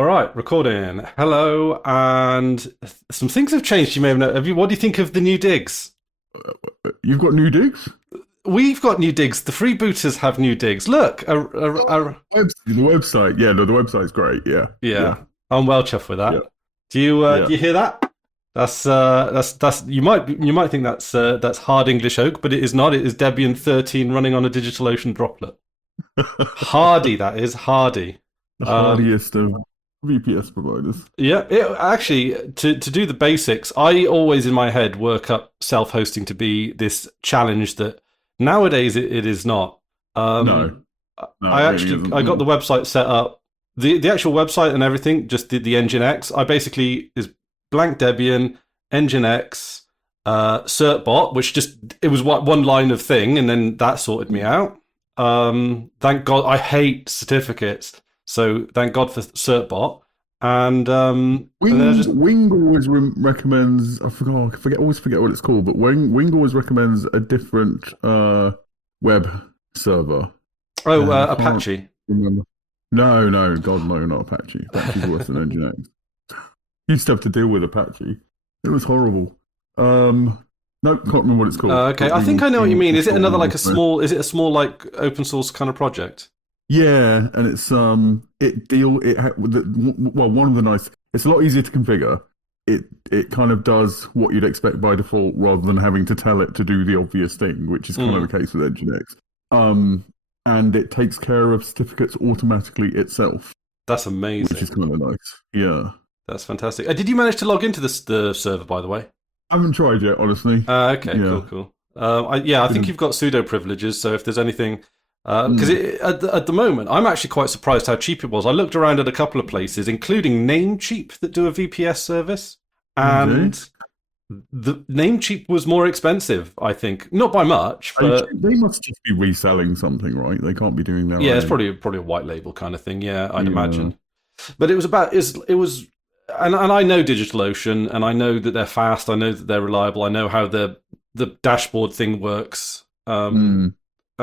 All right, recording. Hello, and some things have changed. You may have known. What do you think of the new digs? You've got new digs? We've got new digs. The freebooters have new digs. Look, The website. Yeah, no, the website's great. Yeah. yeah, Yeah. I'm well chuffed with that. Yeah. Do Yeah. you hear that? That's you might think that's hard English oak, but it is not. It is Debian 13 running on a DigitalOcean droplet. Hardy, that is hardy. The hardiest of VPS providers. Yeah, actually, to do the basics, I always in my head work up self-hosting to be this challenge that nowadays it is not. No, I it actually really isn't. I got the website set up, the actual website and everything, just the Nginx. I basically is blank Debian, Nginx, certbot, which just it was one line of thing, and then that sorted me out. Thank God, I hate certificates. So thank God for certbot, and then I just Wing always recommends. Always forget what it's called. But Wing always recommends a different web server. I can't Apache. remember. No, God, no, not Apache. Apache's worse than Nginx. Used to have to deal with Apache. It was horrible. No, can't remember what it's called. Okay, I think I know what you mean. Is it another like a small? Is it a small like open source kind of project? Yeah, and it's one of the nice. It's a lot easier to configure. It kind of does what you'd expect by default, rather than having to tell it to do the obvious thing, which is kind of the case with Nginx. And it takes care of certificates automatically itself. That's amazing. Which is kind of nice. Yeah, that's fantastic. Did you manage to log into the server, by the way? I haven't tried yet, honestly. Okay, Yeah. cool. I think you've got sudo privileges, so if there's anything. Because at the moment, I'm actually quite surprised how cheap it was. I looked around at a couple of places, including Namecheap, that do a VPS service, and the Namecheap was more expensive. I think not by much, but they must just be reselling something, right? They can't be doing that. Yeah, it's probably a white label kind of thing. Yeah, I'd imagine. But it was and I know DigitalOcean, and I know that they're fast. I know that they're reliable. I know how the dashboard thing works.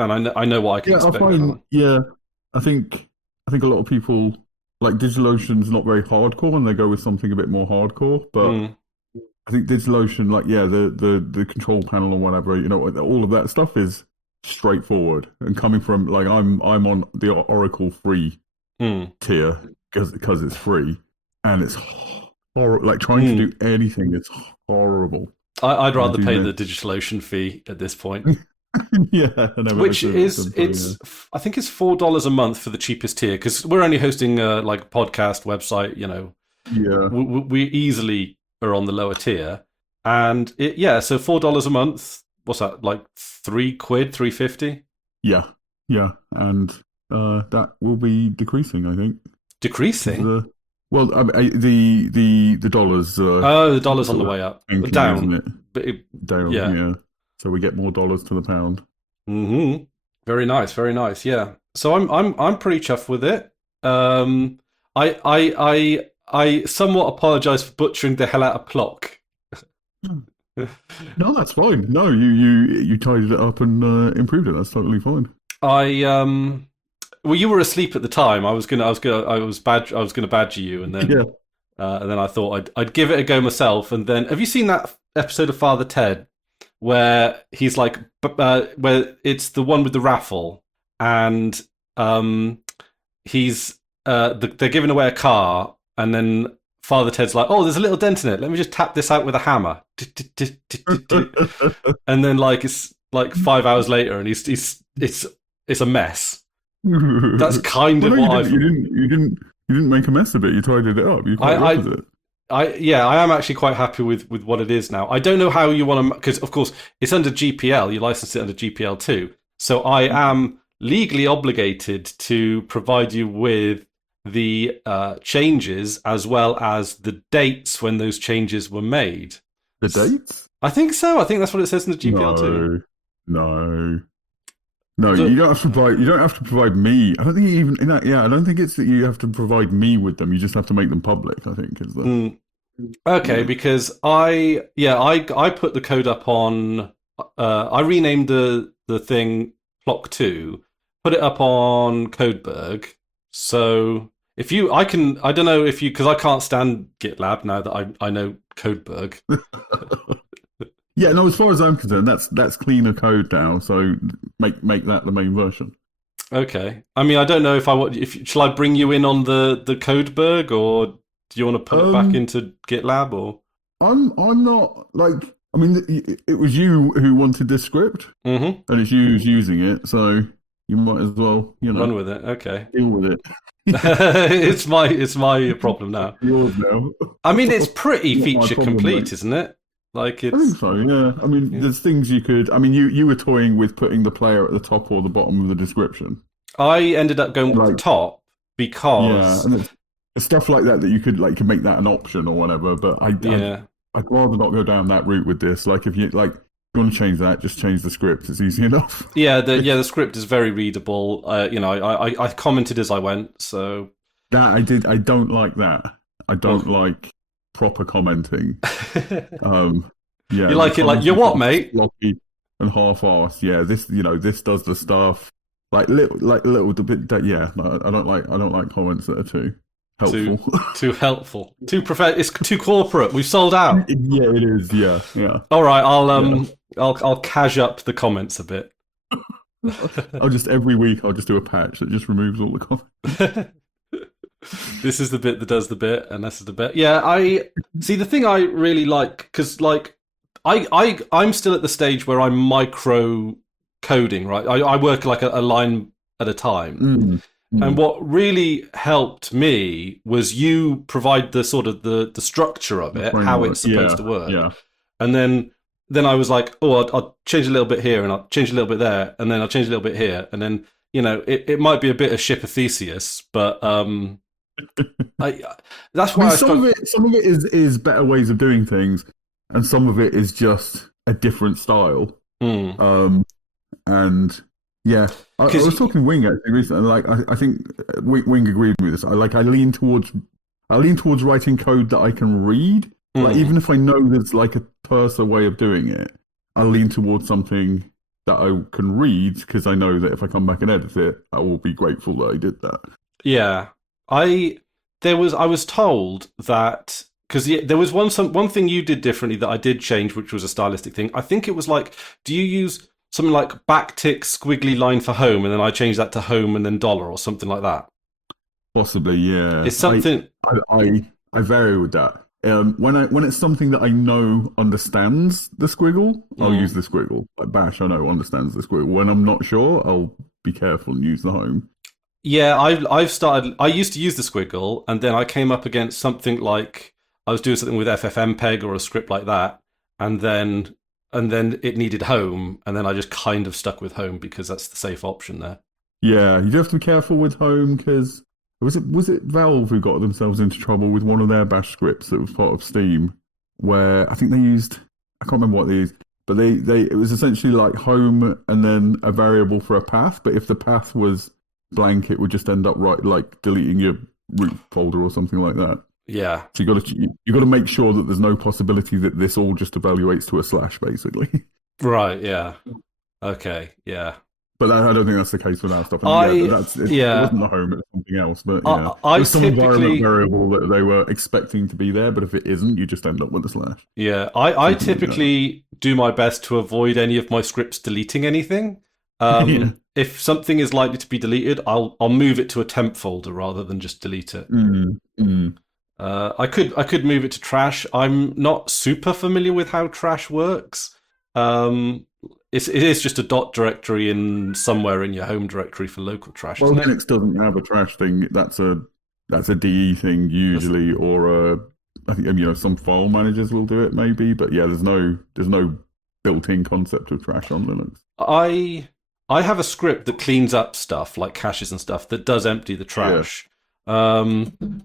And I know what I can expect. I think a lot of people like DigitalOcean's not very hardcore, and they go with something a bit more hardcore. But I think DigitalOcean, the control panel or whatever, all of that stuff is straightforward. And coming from I'm on the Oracle free tier because it's free, and it's horrible. Like trying to do anything is horrible. I'd rather pay the DigitalOcean fee at this point. Yeah, which is I think it's $4 a month for the cheapest tier, because we're only hosting a podcast website. We easily are on the lower tier, and so $4 a month. What's that, like £3, $3.50? Yeah, and that will be decreasing, I think. Decreasing? The dollars. The dollars on the way up, down, isn't it? But down. Yeah. So we get more dollars to the pound. Mm-hmm. Very nice, very nice. Yeah. So I'm pretty chuffed with it. I somewhat apologise for butchering the hell out of Plock. No, that's fine. No, you tidied it up and improved it. That's totally fine. Well, you were asleep at the time. I was gonna badger you, and then and then I thought I'd give it a go myself. And then, have you seen that episode of Father Ted where he's like, where it's the one with the raffle, and he's they're giving away a car, and then Father Ted's like, "Oh, there's a little dent in it. Let me just tap this out with a hammer." And then it's 5 hours later, and it's a mess. That's kind of what I've. You didn't make a mess of it. You tidied it up. You quite the opposite. I am actually quite happy with what it is now. I don't know how you want to, because of course it's under GPL. You license it under GPL too. So I am legally obligated to provide you with the changes, as well as the dates when those changes were made. The dates? I think so. I think that's what it says in the GPL too. No, you don't have to provide. You don't have to provide me. I don't think even in that. Yeah, I don't think it's that you have to provide me with them. You just have to make them public. I think is the. Okay, because I put the code up on. I renamed the thing Plock 2, put it up on Codeberg. So If you, I can, I don't know if you, because I can't stand GitLab now that I know Codeberg. Yeah, no. As far as I'm concerned, that's cleaner code now. So make that the main version. Okay. I mean, I don't know if I want. If shall I bring you in on the Codeberg, or do you want to pull it back Um, into GitLab, or? I'm not like. I mean, it was you who wanted this script, Mm-hmm. and it's you who's using it. So you might as well, Run with it. Okay. deal with it. It's my problem now. Yours now. I mean, it's pretty Not my feature problem, complete, mate. isn't it? Like I think it's. so. Yeah. I mean, Yeah. there's things you could. I mean, you were toying with putting the player at the top or the bottom of the description. I ended up going with the Like, top yeah, because and it's stuff like that you could like make that an option or whatever. But yeah. I'd rather not go down that route with this. Like, if you like, you want to change that, just change the script. It's easy enough. The script is very readable. I commented as I went, so That I did. I don't like that. I don't like proper commenting. Yeah, you like it like you're what, mate? Sloppy and half-assed. Yeah, this does the stuff little bit. Yeah, no, I don't like comments that are too helpful. Too helpful, it's too corporate. We've sold out. Yeah, it is. Yeah, yeah. All right, I'll cash up the comments a bit. Every week I'll just do a patch that just removes all the comments. This is the bit that does the bit, and this is the bit. Yeah, I see. The thing I really like, because like I'm still at the stage where I'm micro coding, right? I work like a line at a time. And what really helped me was you provide the sort of the structure of it, how it's supposed to work. Yeah. And then I was like, oh, I'll change a little bit here, and I'll change a little bit there, and then I'll change a little bit here, and then it might be a bit of ship of Theseus, but that's why some of it is better ways of doing things, and some of it is just a different style. And yeah, I was talking to Wing actually recently. Like, I think Wing agreed with this. I lean towards writing code that I can read. Like, even if I know there's like a terser way of doing it, I lean towards something that I can read, because I know that if I come back and edit it, I will be grateful that I did that. Yeah, I was told that, because there was one thing you did differently that I did change, which was a stylistic thing. I think it was like, do you use something like backtick squiggly line for home, and then I changed that to home and then dollar or something like that? Possibly, yeah. It's something I vary with that. When it's something that I know understands the squiggle, I'll use the squiggle. Like Bash, I know understands the squiggle. When I'm not sure, I'll be careful and use the home. Yeah, I've started. I used to use the squiggle, and then I came up against something like I was doing something with FFmpeg or a script like that, and then it needed home, and then I just kind of stuck with home because that's the safe option there. Yeah, you do have to be careful with home, because was it Valve who got themselves into trouble with one of their Bash scripts that was part of Steam, where I think they used, I can't remember what they used, but it was essentially like home and then a variable for a path, but if the path was blank, it would just end up like deleting your root folder or something like that. Yeah. So you got to make sure that there's no possibility that this all just evaluates to a slash, basically. Right. Yeah. Okay. Yeah. But I don't think that's the case with our stuff. It wasn't the home; it was something else. But yeah, there's some environment variable that they were expecting to be there, but if it isn't, you just end up with a slash. Yeah, I typically do my best to avoid any of my scripts deleting anything. If something is likely to be deleted, I'll move it to a temp folder rather than just delete it. I could move it to trash. I'm not super familiar with how trash works. It is just a dot directory in somewhere in your home directory for local trash. Well, Linux doesn't have a trash thing. That's a DE thing usually, or I think some file managers will do it maybe. But yeah, there's no built-in concept of trash on Linux. I have a script that cleans up stuff like caches and stuff that does empty the trash. Yeah.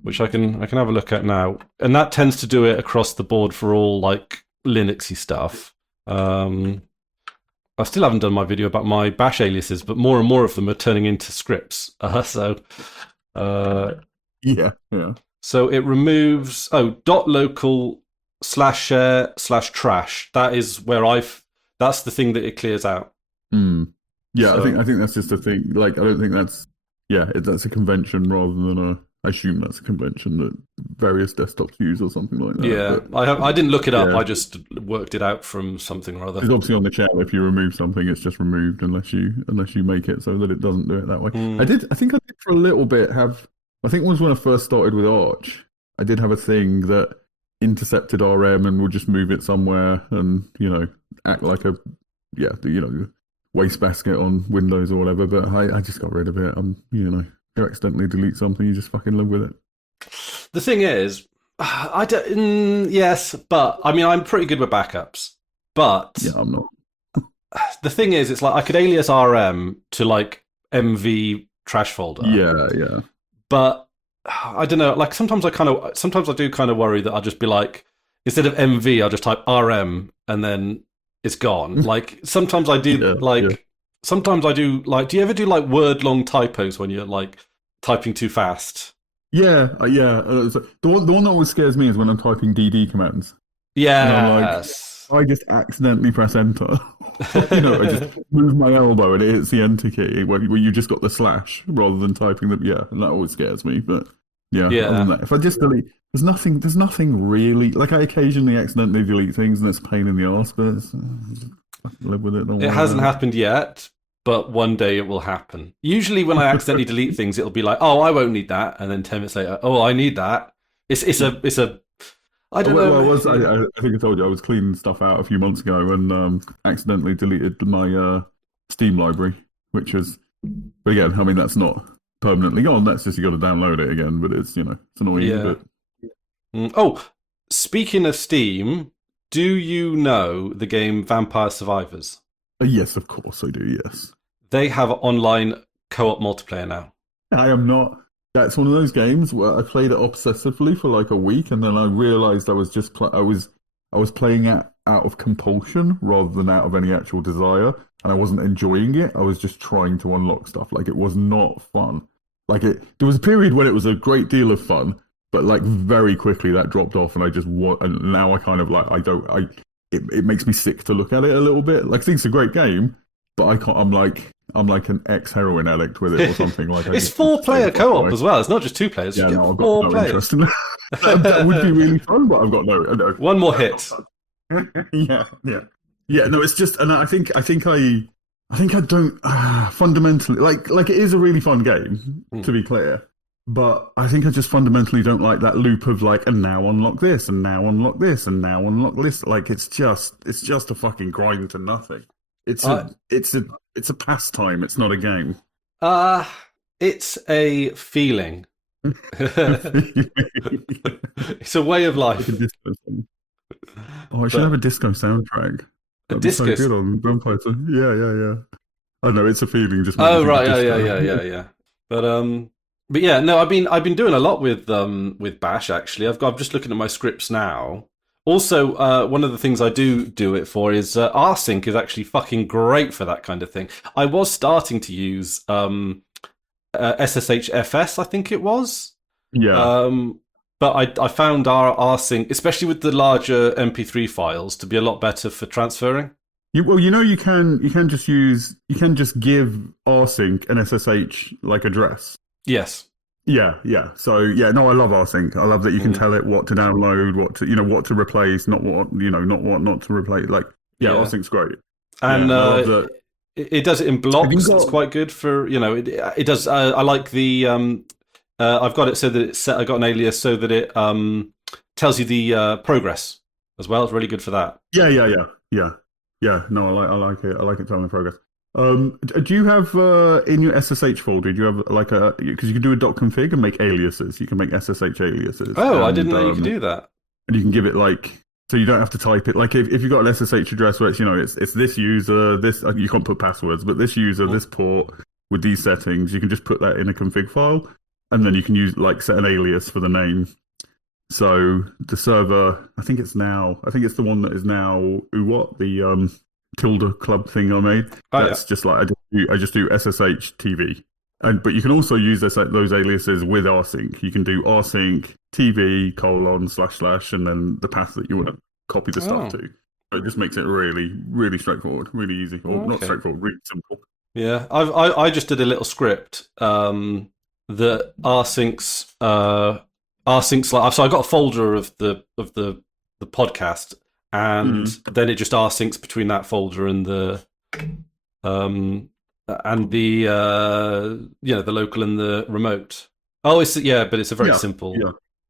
Which I can have a look at now, and that tends to do it across the board for all like Linuxy stuff. I still haven't done my video about my bash aliases, but more and more of them are turning into scripts. Yeah. So it removes .local/share/trash. That is where that's the thing that it clears out. Yeah, so, I think that's just a thing. Like, I don't think that's a convention rather than I assume that's a convention that various desktops use or something like that. Yeah, But I didn't look it up. yeah, I just worked it out from something or other. because obviously on the shell, if you remove something, it's just removed unless you make it so that it doesn't do it that way. I think I did for a little bit have. I think it was when I first started with Arch. I did have a thing that intercepted RM and would just move it somewhere and act like a wastebasket on Windows or whatever. But I just got rid of it. You accidentally delete something, you just fucking live with it. The thing is, I don't. Yes, but I mean, I'm pretty good with backups. But yeah, I'm not. The thing is, it's like I could alias RM to like MV trash folder. Yeah. But I don't know. Like sometimes I do kind of worry that I'll just be like, instead of MV, I'll just type RM and then it's gone. Like sometimes I do sometimes I do like. Do you ever do like word long typos when you're like typing too fast? Yeah. So the one that always scares me is when I'm typing DD commands. Yes. I just accidentally press enter. I just move my elbow and it hits the enter key where you just got the slash rather than typing the and that always scares me. But yeah. Other than that, if I just delete, there's nothing really. Like I occasionally accidentally delete things and it's a pain in the arse, but I live with it. It hasn't happened yet, but one day it will happen. Usually when I accidentally delete things, it'll be like, oh, I won't need that, and then 10 minutes later, oh, I need that. It's a I don't know. I think I told you I was cleaning stuff out a few months ago and accidentally deleted my Steam library, which was, but again, I mean that's not permanently gone. That's just you got to download it again. But it's it's annoying. Yeah. But... Oh, speaking of Steam, do you know the game Vampire Survivors? Yes, of course I do. Yes, they have online co-op multiplayer now. I am not. That's one of those games where I played it obsessively for like a week, and then I realized I was just I was playing it out of compulsion rather than out of any actual desire, and I wasn't enjoying it. I was just trying to unlock stuff. Like it was not fun. Like there was a period when it was a great deal of fun, but like very quickly that dropped off, and and now I kind of like it makes me sick to look at it a little bit. Like I think it's a great game, but I can't. I'm like an ex-heroin addict with it or something. Like it's 4-player co-op as well. It's not just 2 players. Yeah, no, I've got no interest in that. That would be really fun, but I've got no. One more hit. Yeah. No, it's just, and I think I don't fundamentally like it is a really fun game to be clear, but I think I just fundamentally don't like that loop of like, and now unlock this, and now unlock this, and now unlock this. Like it's just a fucking grind to nothing. It's a pastime. It's not a game. It's a feeling. It's a way of life. I should have a disco soundtrack. That'd be so good on Vampire. Yeah. I know it's a feeling. Just right, yeah. But yeah, no, I've been doing a lot with Bash actually. I'm just looking at my scripts now. Also, one of the things I do it for is rsync is actually fucking great for that kind of thing. I was starting to use SSHFS, I think it was. Yeah. But I found our rsync, especially with the larger MP3 files, to be a lot better for transferring. You can just give rsync an SSH like address. Yes. Yeah. So I love rsync. I love that you can tell it what to download, what to replace, not what not to replace. Like rsync's great. And it does it in blocks. It's quite good for it does. I like the I've got it so that it's set. I got an alias so that it tells you the progress as well. It's really good for that. Yeah. No, I like it. I like it telling the progress. Do you have in your SSH folder? Do you have like because you can do a .config and make aliases. You can make SSH aliases. Oh, I didn't know you could do that. And you can give it so you don't have to type it. Like if you've got an SSH address where it's this user, this you can't put passwords, but this user, this port with these settings, you can just put that in a config file, and then you can use set an alias for the name. So the server, I think it's the one that is now the tilde club thing I made. That's just like I just do SSH TV, but you can also use those aliases with rsync. You can do rsync TV : / and then the path that you want to copy the stuff to. So it just makes it really, really straightforward, really easy, or not straightforward, really simple. Yeah, I just did a little script that rsyncs like, so I got a folder of the podcast, and then it just rsyncs between that folder and the the local and the remote. Oh, but it's a very simple.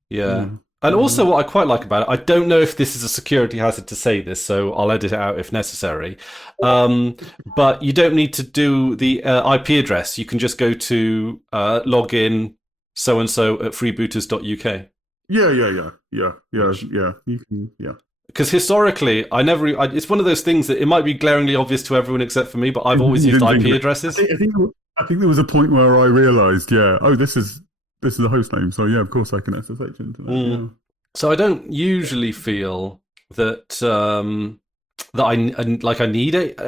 Yeah. And also, what I quite like about it, I don't know if this is a security hazard to say this, so I'll edit it out if necessary. But you don't need to do the IP address. You can just go to login so-and-so at freebooters.uk. Yeah. You can, Because historically, it's one of those things that it might be glaringly obvious to everyone except for me, but I've always used IP addresses. I think there was a point where I realised, this is a host name, so of course I can SSH into that. Yeah. So I don't usually feel that I need it,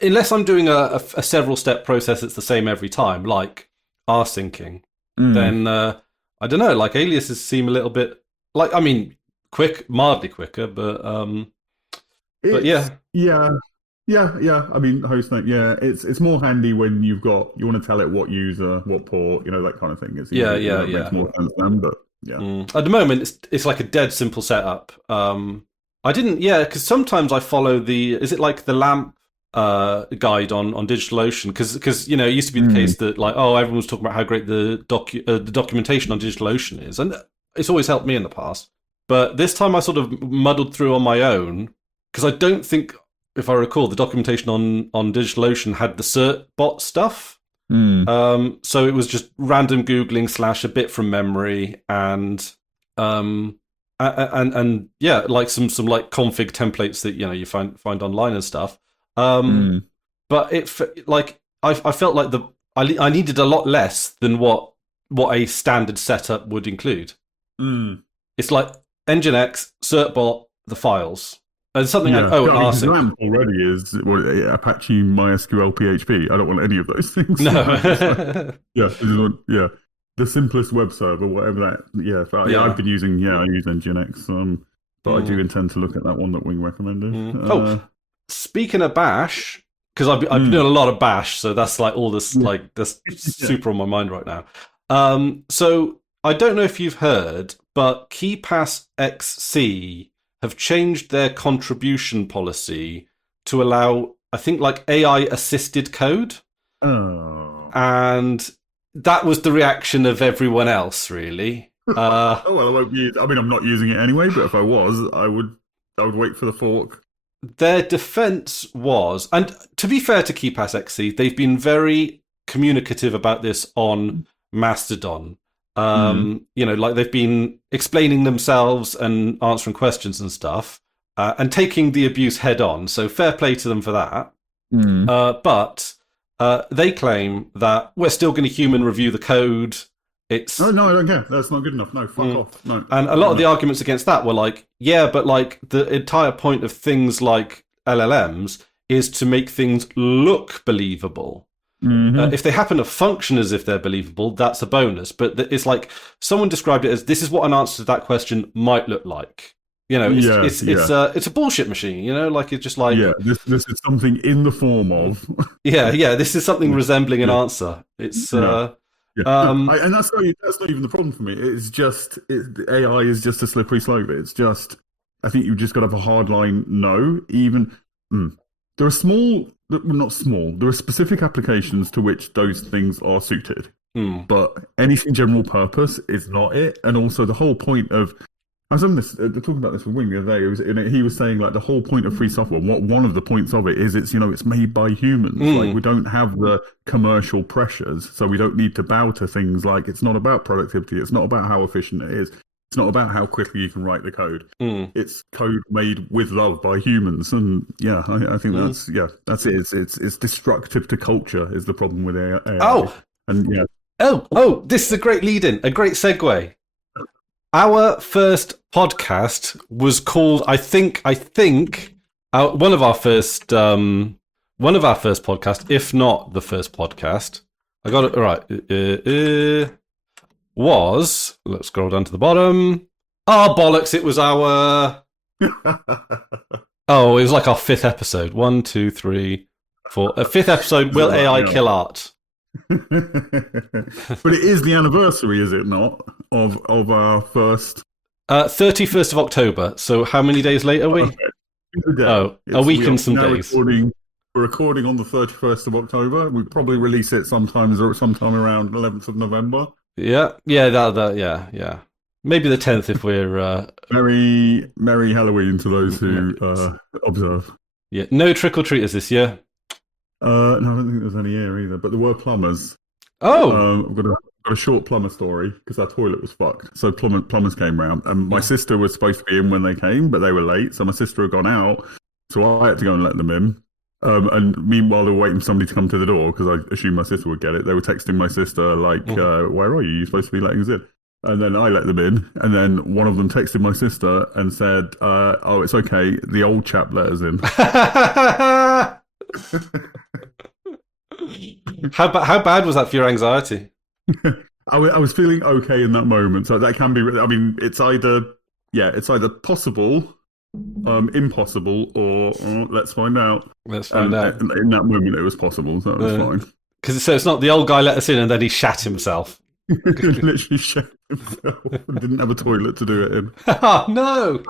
unless I'm doing a several step process that's the same every time, like rsyncing. Then I don't know, like aliases seem a little bit mildly quicker, but yeah. I mean, hostname. Yeah, it's more handy when you want to tell it what user, what port, that kind of thing. It makes more sense then, but yeah. At the moment, it's like a dead simple setup. I didn't, because sometimes I follow is it like the LAMP guide on DigitalOcean? Because it used to be the case that everyone was talking about how great the documentation on DigitalOcean is, and it's always helped me in the past. But this time I sort of muddled through on my own, because I don't think, if I recall, the documentation on DigitalOcean had the cert bot stuff. So it was just random Googling / a bit from memory, and like some like config templates that you find online and stuff. But I felt like I needed a lot less than what a standard setup would include. It's like Nginx, certbot, the files. And something like LAMP already is Apache, MySQL, PHP. I don't want any of those things. No. The simplest web server, whatever that. I've been using. I use Nginx. But I do intend to look at that one that Wing recommended. Speaking of Bash, because I've been doing a lot of Bash, so that's like all this that's super on my mind right now. So I don't know if you've heard, but KeePass XC have changed their contribution policy to allow, I think, like AI-assisted code. Oh. And that was the reaction of everyone else, really. I won't use. I mean, I'm not using it anyway, but if I was, I would wait for the fork. Their defense was, and to be fair to KeePass XC, they've been very communicative about this on Mastodon. They've been explaining themselves and answering questions and stuff, and taking the abuse head on. So fair play to them for that. But they claim that we're still going to human review the code. No, I don't care. That's not good enough. No, fuck off. No. And a lot of the arguments against that were like, but like the entire point of things like LLMs is to make things look believable. If they happen to function as if they're believable, that's a bonus. But it's like someone described it as, this is what an answer to that question might look like. It's a bullshit machine. Like it's just like this is something in the form of this is something resembling an answer. It's and that's not even the problem for me. It's just AI is just a slippery slope. It's just, I think you've just got to have a hard line. No, even there are there are specific applications to which those things are suited. But anything general purpose is not it. And also the whole point of, I was talking about this with Wing the other day. He was saying like the whole point of free software. One of the points of it is it's made by humans. Like we don't have the commercial pressures, so we don't need to bow to things like, it's not about productivity. It's not about how efficient it is. It's not about how quickly you can write the code. It's code made with love by humans, and I think that's it. It's destructive to culture is the problem with AI. This is a great lead-in, a great segue. Our first podcast was called, I think, one of our first podcast, if not the first podcast. I got it right. Was, let's scroll down to the bottom. Oh, bollocks, it was our... it was like our fifth episode. 1, 2, 3, 4. A fifth episode, Will AI Kill Art? But it is the anniversary, is it not, of our first 31st of October. So how many days late are we? day? Oh, a week and some days. We're recording on the 31st of October. We probably release it sometime around 11th of November. Yeah, yeah. Maybe the 10th if we're Merry Halloween to those who observe. Yeah, no trick or treaters this year. No, I don't think there's any here either. But there were plumbers. Oh, I've got a short plumber story because our toilet was fucked. So plumbers came round, and my sister was supposed to be in when they came, but they were late. So my sister had gone out, so I had to go and let them in. And meanwhile, they were waiting for somebody to come to the door because I assumed my sister would get it. They were texting my sister like, "Where are you? You're supposed to be letting us in." And then I let them in, and then one of them texted my sister and said, "Oh, it's okay. The old chap let us in." How bad was that for your anxiety? I was feeling okay in that moment, so that can be. I mean, it's either possible, impossible, or let's find out. Let's find out. In that moment, it was possible, so it was fine. Because it's not the old guy let us in and then he shat himself. Literally shat himself and didn't have a toilet to do it in. Oh no!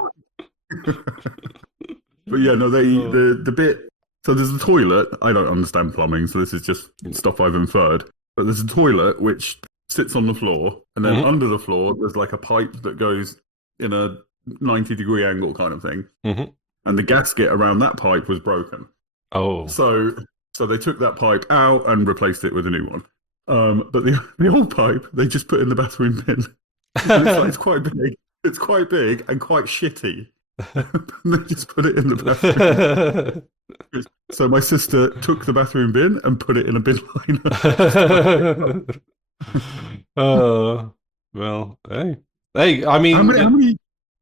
But yeah, no, the bit. So there's a toilet. I don't understand plumbing, so this is just stuff I've inferred. But there's a toilet which sits on the floor, and then under the floor there's like a pipe that goes in a 90-degree angle kind of thing. And the gasket around that pipe was broken. Oh. So they took that pipe out and replaced it with a new one. But the old pipe they just put in the bathroom bin. It's quite big. It's quite big and quite shitty. They just put it in the bathroom. So my sister took the bathroom bin and put it in a bin liner. Oh, well, hey. I mean, how many?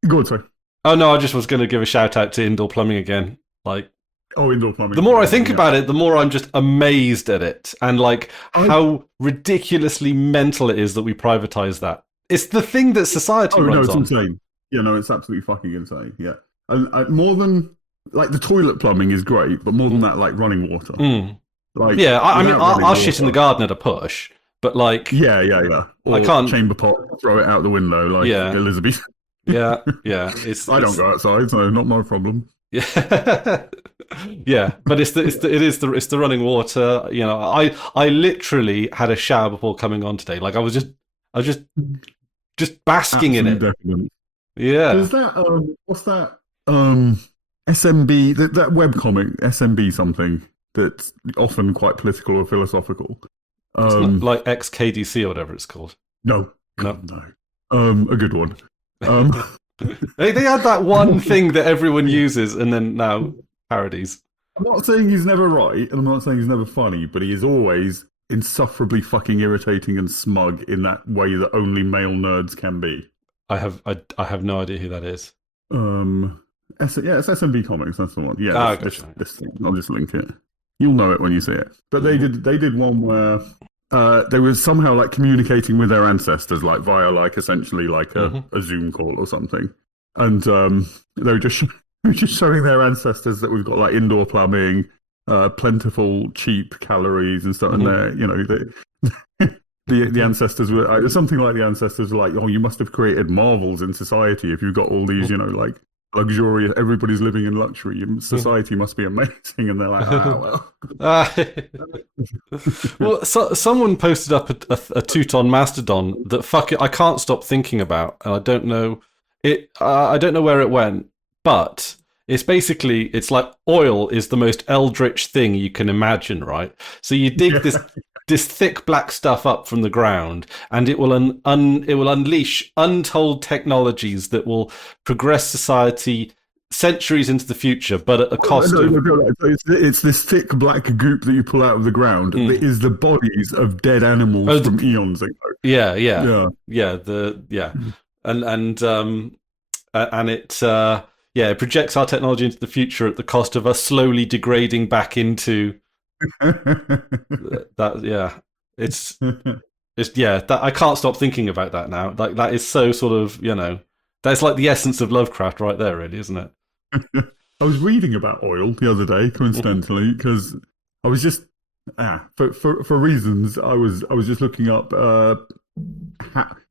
Go on, sorry. Oh no, I just was going to give a shout out to indoor plumbing again. Like, indoor plumbing. The more I think about it, the more I'm just amazed at it, and like how ridiculously mental it is that we privatize that. It's the thing that society runs on. No, it's insane. Yeah, no, it's absolutely fucking insane. Yeah, and more than like the toilet plumbing is great, but more than that, like running water. Like, yeah, I mean, I'll shit in the garden at a push, but like, yeah. Or I can't chamber pot, throw it out the window like Elizabeth. Yeah. I don't go outside, so not my problem. Yeah, yeah, but it is the running water. You know, I literally had a shower before coming on today. Like I was just basking in it. Definitely. Yeah. There's that. What's that? SMB, that webcomic, SMB something, that's often quite political or philosophical. It's not like XKDC or whatever it's called. No. A good one. They had that one thing that everyone uses and then now parodies. I'm not saying he's never right, and I'm not saying he's never funny, but he is always insufferably fucking irritating and smug in that way that only male nerds can be. I have no idea who that is. It's SMB Comics. That's the one. Yeah, this thing. I'll just link it. You'll know it when you see it. But they did one where they were somehow like communicating with their ancestors, like via like essentially like a Zoom call or something, and they were just showing their ancestors that we've got like indoor plumbing, plentiful, cheap calories and stuff, and the ancestors were something like the ancestors were like, oh, you must have created marvels in society if you've got all these, like luxurious, everybody's living in luxury. Society must be amazing. And they're like, well, someone posted up a Teuton Mastodon that I can't stop thinking about, and I don't know it. I don't know where it went, but it's basically, it's like oil is the most eldritch thing you can imagine, right? So you dig this thick black stuff up from the ground, and it will it will unleash untold technologies that will progress society centuries into the future, but at a cost of... It's this thick black goop that you pull out of the ground that is the bodies of dead animals from eons ago. Yeah. And it projects our technology into the future at the cost of us slowly degrading back into that. Yeah, it's that I can't stop thinking about that now. Like that is so sort of, that's like the essence of Lovecraft right there, really, isn't it? I was reading about oil the other day, coincidentally, because I was just For reasons I was just looking up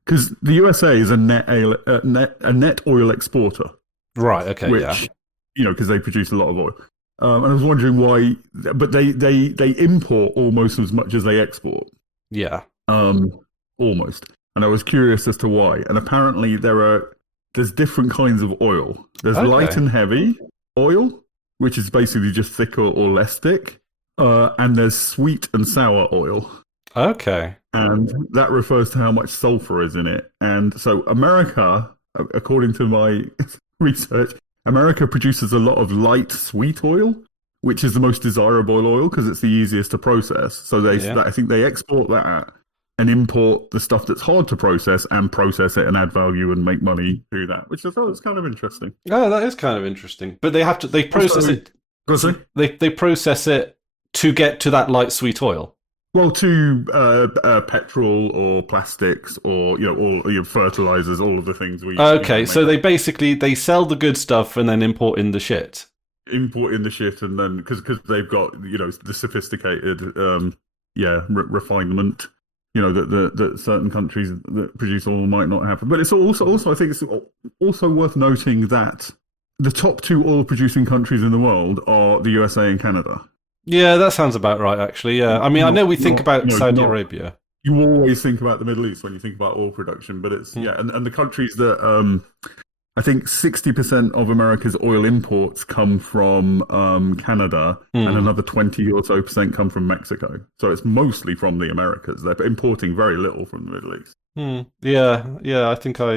because the USA is a net oil exporter, Right. Okay. which Yeah. because they produce a lot of oil. And I was wondering why, but they import almost as much as they export, Yeah. almost. And I was curious as to why. And apparently there's different kinds of oil. There's light Okay. and heavy oil, which is basically just thicker or less thick. And there's sweet and sour oil. Okay. And that refers to how much sulfur is in it. And so America, according to my research, America produces a lot of light sweet oil, which is the most desirable oil because it's the easiest to process. So I think they export that and import the stuff that's hard to process and process it and add value and make money through that, which I thought was kind of interesting. Oh, that is kind of interesting. But they process it. They process it to get to that light sweet oil. Well, to petrol or plastics or all your fertilizers, all of the things we. Okay, so they sell the good stuff and then import in the shit. Import in the shit, and then because they've got the sophisticated refinement that certain countries that produce oil might not have. But it's also I think it's also worth noting that the top two oil producing countries in the world are the USA and Canada. Yeah, that sounds about right, actually. Yeah, I mean, I know we think about Saudi Arabia. You always think about the Middle East when you think about oil production, but it's and the countries that I think 60% of America's oil imports come from Canada, and another 20 or so percent come from Mexico. So it's mostly from the Americas. They're importing very little from the Middle East. Yeah. I think I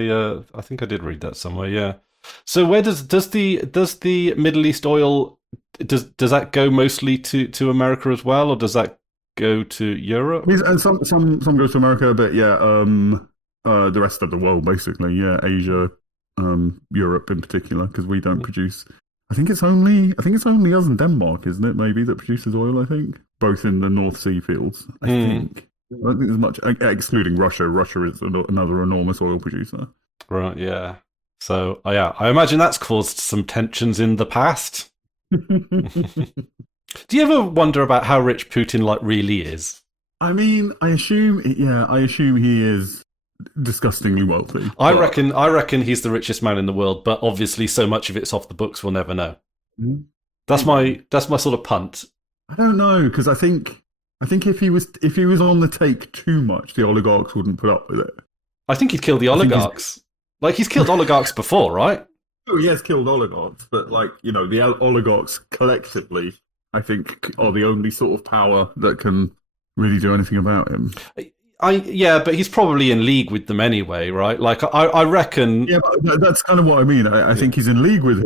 did read that somewhere. Yeah. So where does the Middle East oil does that go mostly to America as well, or does that go to Europe? And some goes to America, but the rest of the world basically. Yeah, Asia, Europe in particular, because we don't produce. I think it's only us and Denmark, isn't it? Maybe that produces oil. I think both in the North Sea fields. I think. I don't think there's much, excluding Russia. Russia is another enormous oil producer. Right. Yeah. So I imagine that's caused some tensions in the past. Do you ever wonder about how rich Putin really is? I mean, I assume he is disgustingly wealthy. I reckon he's the richest man in the world, but obviously so much of it's off the books we'll never know. Mm-hmm. That's my sort of punt. I don't know, because I think if he was on the take too much, the oligarchs wouldn't put up with it. I think he'd kill the oligarchs. He's killed oligarchs before, right? Oh, he has killed oligarchs, but the oligarchs collectively, I think, are the only sort of power that can really do anything about him. But he's probably in league with them anyway, right? I reckon. Yeah, but that's kind of what I mean. I think he's in league with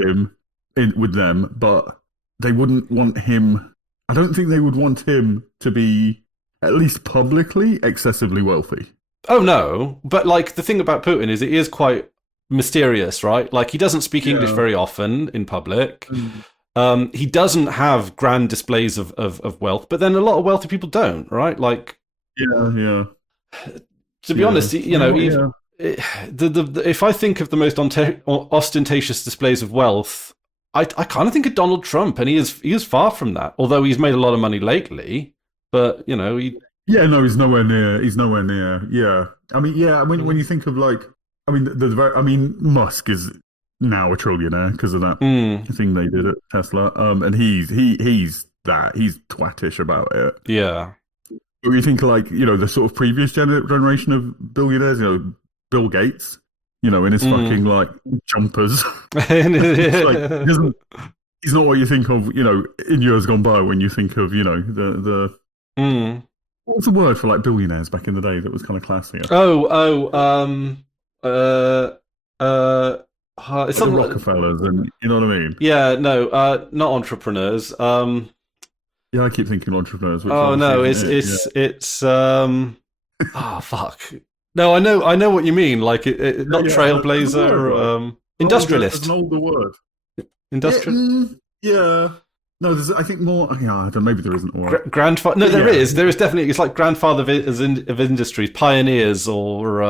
with them, but they wouldn't want him. I don't think they would want him to be, at least publicly, excessively wealthy. Oh no, but the thing about Putin is it is quite mysterious, right? He doesn't speak English very often in public. He doesn't have grand displays of wealth, but then a lot of wealthy people don't, right? Yeah. To be honest, if I think of the most ostentatious displays of wealth, I kind of think of Donald Trump, and he is far from that. Although he's made a lot of money lately, but he's nowhere near. He's nowhere near. Yeah, I mean, when you think of Musk is now a trillionaire because of that thing they did at Tesla. And he's twattish about it. Yeah. But you think the sort of previous generation of billionaires, Bill Gates, in his fucking jumpers. He's not what you think of, in years gone by when you think of, the what was the word for billionaires back in the day that was kind of classy? It's the Rockefellers, and you know what I mean? Yeah, no, not entrepreneurs. Yeah, I keep thinking entrepreneurs. It's fuck. No, I know what you mean. Not trailblazer, industrialist. There's an older word. Industrial. Yeah. No, there's. I think more. Yeah, I don't know. Maybe there isn't one. Grandfather. No, there is. There is definitely. It's like grandfather of industries, pioneers, or.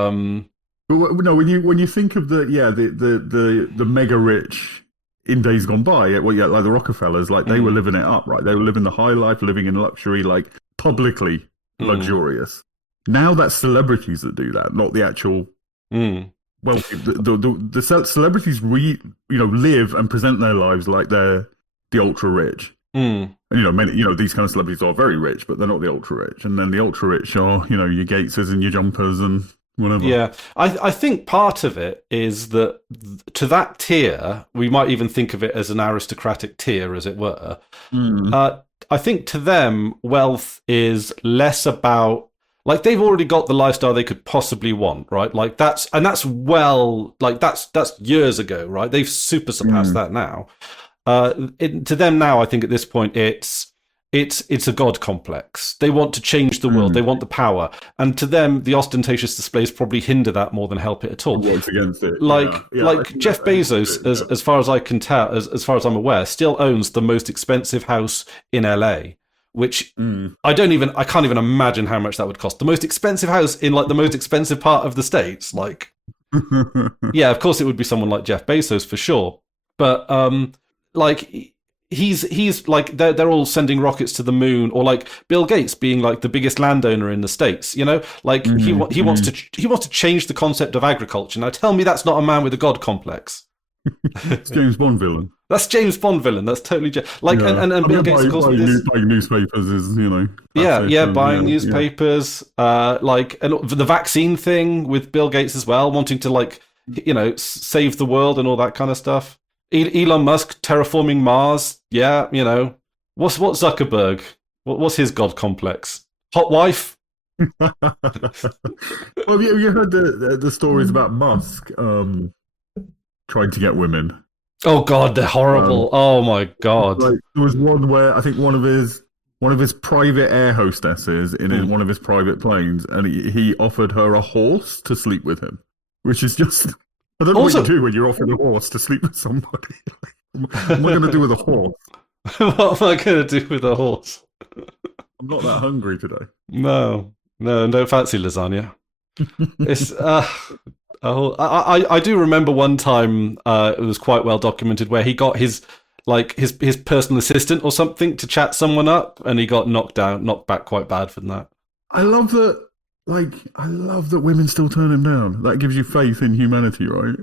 But no, when you think of the mega rich in days gone by, like the Rockefellers, they were living it up, right? They were living the high life, living in luxury. publicly luxurious. Now that's celebrities that do that, not the actual wealthy. The celebrities live and present their lives like they're the ultra rich. And, these kind of celebrities are very rich, but they're not the ultra rich. And then the ultra rich are, your Gateses and your Jumpers and whatever. Yeah, I think part of it is that to that tier, we might even think of it as an aristocratic tier, as it were. I think to them, wealth is less about, like, they've already got the lifestyle they could possibly want, right? Like that's years ago, right? They've super surpassed that now. To them now, I think at this point, it's a god complex. They want to change the world. They want the power, and to them, the ostentatious displays probably hinder that more than help it at all. Works against it. Like Jeff Bezos, as far as I can tell, as far as I'm aware, still owns the most expensive house in LA. Which I can't even imagine how much that would cost. The most expensive house in like the most expensive part of the States. Like, yeah, of course it would be someone like Jeff Bezos for sure. But like he's like they're all sending rockets to the moon, or like Bill Gates being like the biggest landowner in the States. Like he wants to change the concept of agriculture. Now tell me that's not a man with a god complex. It's James Bond villain. That's James Bond villain. That's totally and Bill Gates, of course, buying newspapers is buying newspapers. Like, and the vaccine thing with Bill Gates as well, wanting to save the world and all that kind of stuff. Elon Musk terraforming Mars. Yeah, what's Zuckerberg? What's his god complex? Hot wife. Well, have you heard the stories about Musk trying to get women? Oh God, they're horrible. Oh my God. Like, there was one where I think one of his private air hostesses in one of his private planes, and he offered her a horse to sleep with him, which is just, I don't know what you do when you're offered a horse to sleep with somebody. What am I going to do with a horse? What am I going to do with a horse? I'm not that hungry today. No, don't fancy lasagna. It's I do remember one time it was quite well documented where he got his personal assistant or something to chat someone up, and he got knocked back quite bad from that. I love that. I love that women still turn him down. That gives you faith in humanity, right?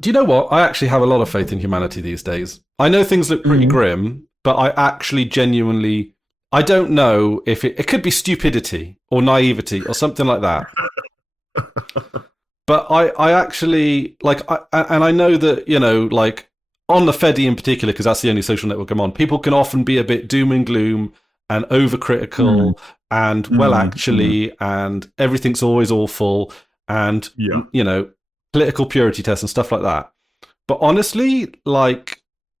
Do you know what? I actually have a lot of faith in humanity these days. I know things look pretty grim, but I actually genuinely, I don't know if it could be stupidity or naivety or something like that. But I actually, and I know that, on the Fedi in particular, because that's the only social network I'm on, people can often be a bit doom and gloom and overcritical and, and everything's always awful and, political purity tests and stuff like that. But honestly, the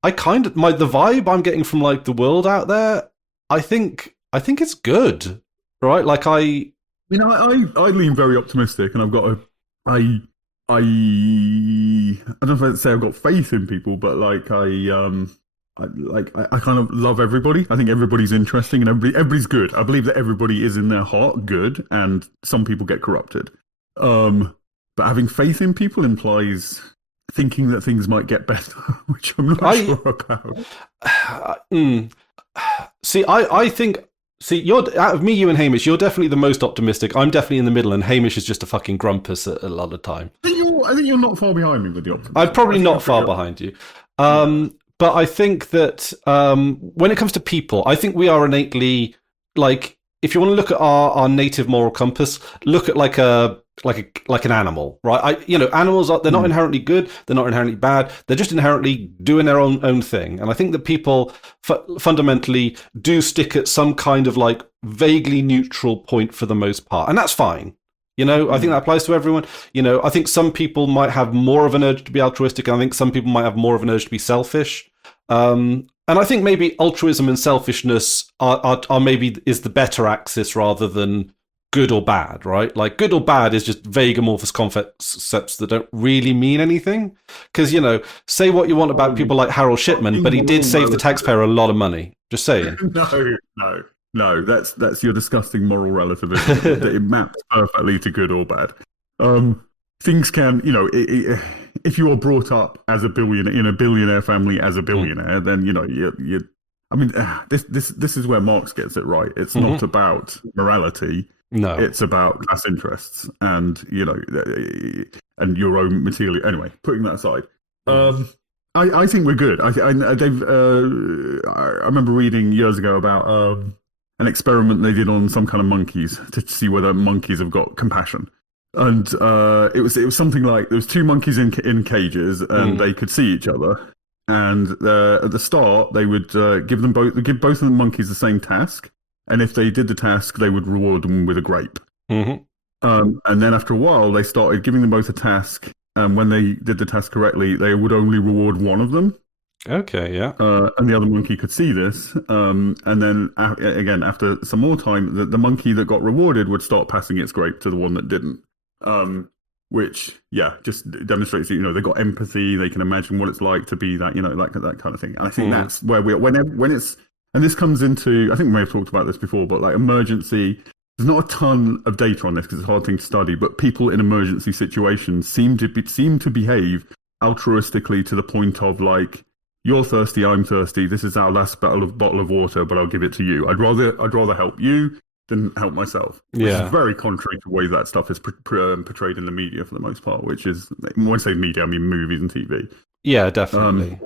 vibe I'm getting from, the world out there, I think it's good, right? I lean very optimistic, and I've got I don't know if I'd say I've got faith in people, but I kind of love everybody. I think everybody's interesting and everybody's good. I believe that everybody is in their heart good, and some people get corrupted. But having faith in people implies thinking that things might get better, which I'm not sure about. I think. See, you're out of me, you and Hamish. You're definitely the most optimistic. I'm definitely in the middle, and Hamish is just a fucking grumpus a lot of the time. I think you're not far behind me with the optimism. I'm probably not far behind you, but I think that when it comes to people, I think we are innately if you want to look at our native moral compass, look at like an animal, right? Animals they're not inherently good, they're not inherently bad, they're just inherently doing their own thing. And I think that people fundamentally do stick at some kind of vaguely neutral point for the most part, and that's fine. I think that applies to everyone. I think some people might have more of an urge to be altruistic, and I think some people might have more of an urge to be selfish. And I think maybe altruism and selfishness are maybe is the better axis rather than good or bad, right? Good or bad is just vague amorphous concepts that don't really mean anything. Because, say what you want about people like Harold Shipman, but he did save the taxpayer a lot of money. Just saying. No, that's your disgusting moral relativism. It maps perfectly to good or bad. Things can, if you are brought up as a billionaire in a billionaire family as a billionaire, then I mean, this is where Marx gets it right. It's not about morality. No. It's about class interests and, and your own material. Anyway, putting that aside, I think we're good. I remember reading years ago about an experiment they did on some kind of monkeys to see whether monkeys have got compassion. And it was something like there was two monkeys in cages and they could see each other. And at the start, they would give both of the monkeys the same task. And if they did the task, they would reward them with a grape. And then after a while, they started giving them both a task. And when they did the task correctly, they would only reward one of them. Okay, yeah. And the other monkey could see this. And then, again, after some more time, the monkey that got rewarded would start passing its grape to the one that didn't. Which, just demonstrates that, they got empathy. They can imagine what it's like to be that, like that kind of thing. And I think that's where when it's, and this comes into, I think we may have talked about this before, but like emergency, there's not a ton of data on this because it's a hard thing to study, but people in emergency situations seem to behave altruistically to the point of like, you're thirsty, I'm thirsty. This is our last bottle of water, but I'll give it to you. I'd rather help you than help myself. Which is very contrary to the way that stuff is portrayed in the media for the most part, which is, when I say media, I mean movies and TV. Yeah, definitely.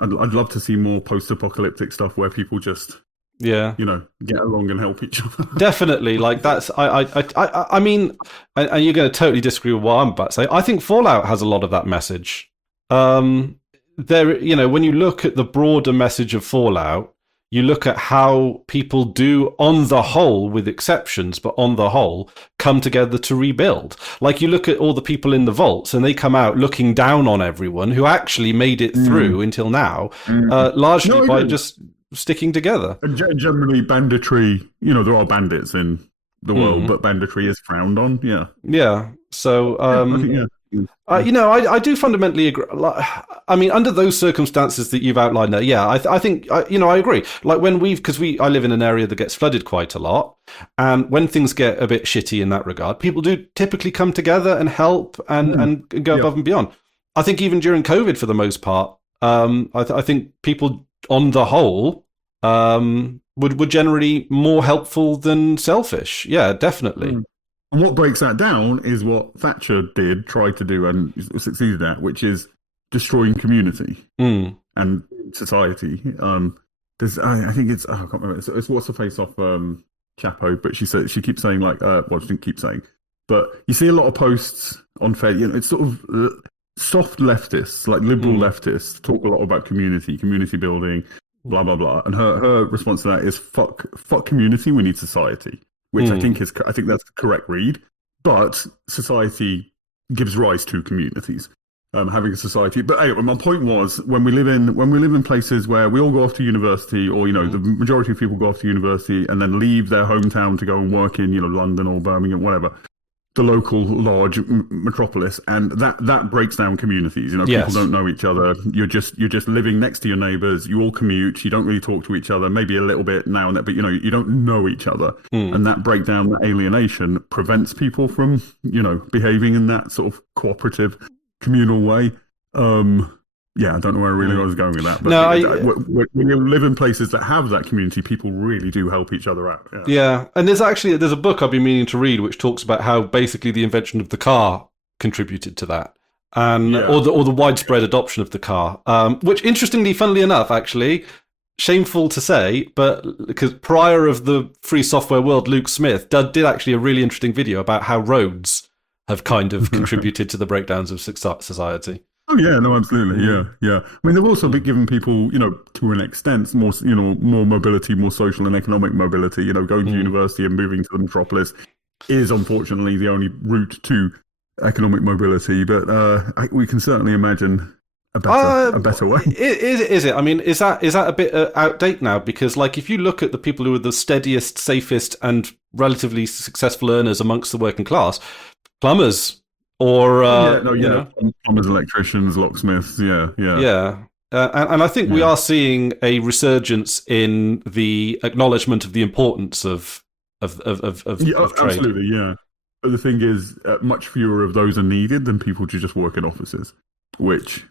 I'd love to see more post-apocalyptic stuff where people just, get along and help each other. Definitely, like that's I mean, and you're going to totally disagree with what I'm about to say. I think Fallout has a lot of that message. When you look at the broader message of Fallout, you look at how people do, on the whole, with exceptions, but on the whole, come together to rebuild. Like you look at all the people in the vaults and they come out looking down on everyone who actually made it through until now, largely by just sticking together. And generally banditry, there are bandits in the world, but banditry is frowned on. Yeah. Yeah. So, I do fundamentally agree. I mean, under those circumstances that you've outlined there, I think, I agree. Like because I live in an area that gets flooded quite a lot. And when things get a bit shitty in that regard, people do typically come together and help and go above and beyond. I think even during COVID, for the most part, I think people on the whole were generally more helpful than selfish. Yeah, definitely. And what breaks that down is what Thatcher tried to do and succeeded at, which is destroying community and society. I think it's, I can't remember, it's what's the face off Chapo, but she keeps saying like, she didn't keep saying, but you see a lot of posts on Facebook, it's sort of soft leftists, like liberal leftists, talk a lot about community building, blah, blah, blah. And her response to that is fuck community, we need society. Which I think that's the correct read, but society gives rise to communities. Having a society, but anyway, my point was when we live in places where we all go off to university, or the majority of people go off to university and then leave their hometown to go and work in London or Birmingham, whatever, the local large metropolis, and that breaks down communities. People don't know each other. You're just living next to your neighbors. You all commute. You don't really talk to each other. Maybe a little bit now and then, but you don't know each other. And that breakdown, that alienation, prevents people from behaving in that sort of cooperative, communal way. I don't know where I really was going with that. But when you live in places that have that community, people really do help each other out. Yeah. And there's a book I've been meaning to read which talks about how basically the invention of the car contributed to that. Or the widespread adoption of the car. Which, interestingly, funnily enough, actually, shameful to say, but because prior of the free software world, Luke Smith did actually a really interesting video about how roads have kind of contributed to the breakdowns of society. Oh yeah, no, absolutely, yeah. I mean, they've also been giving people, to an extent, more mobility, more social and economic mobility. Going to university and moving to the metropolis is unfortunately the only route to economic mobility. But we can certainly imagine a better way. Is it? I mean, is that a bit outdated now? Because if you look at the people who are the steadiest, safest, and relatively successful earners amongst the working class, plumbers. Or plumbers, electricians, locksmiths, and I think we are seeing a resurgence in the acknowledgement of the importance of trade. Absolutely, yeah. But the thing is, much fewer of those are needed than people to just work in offices, which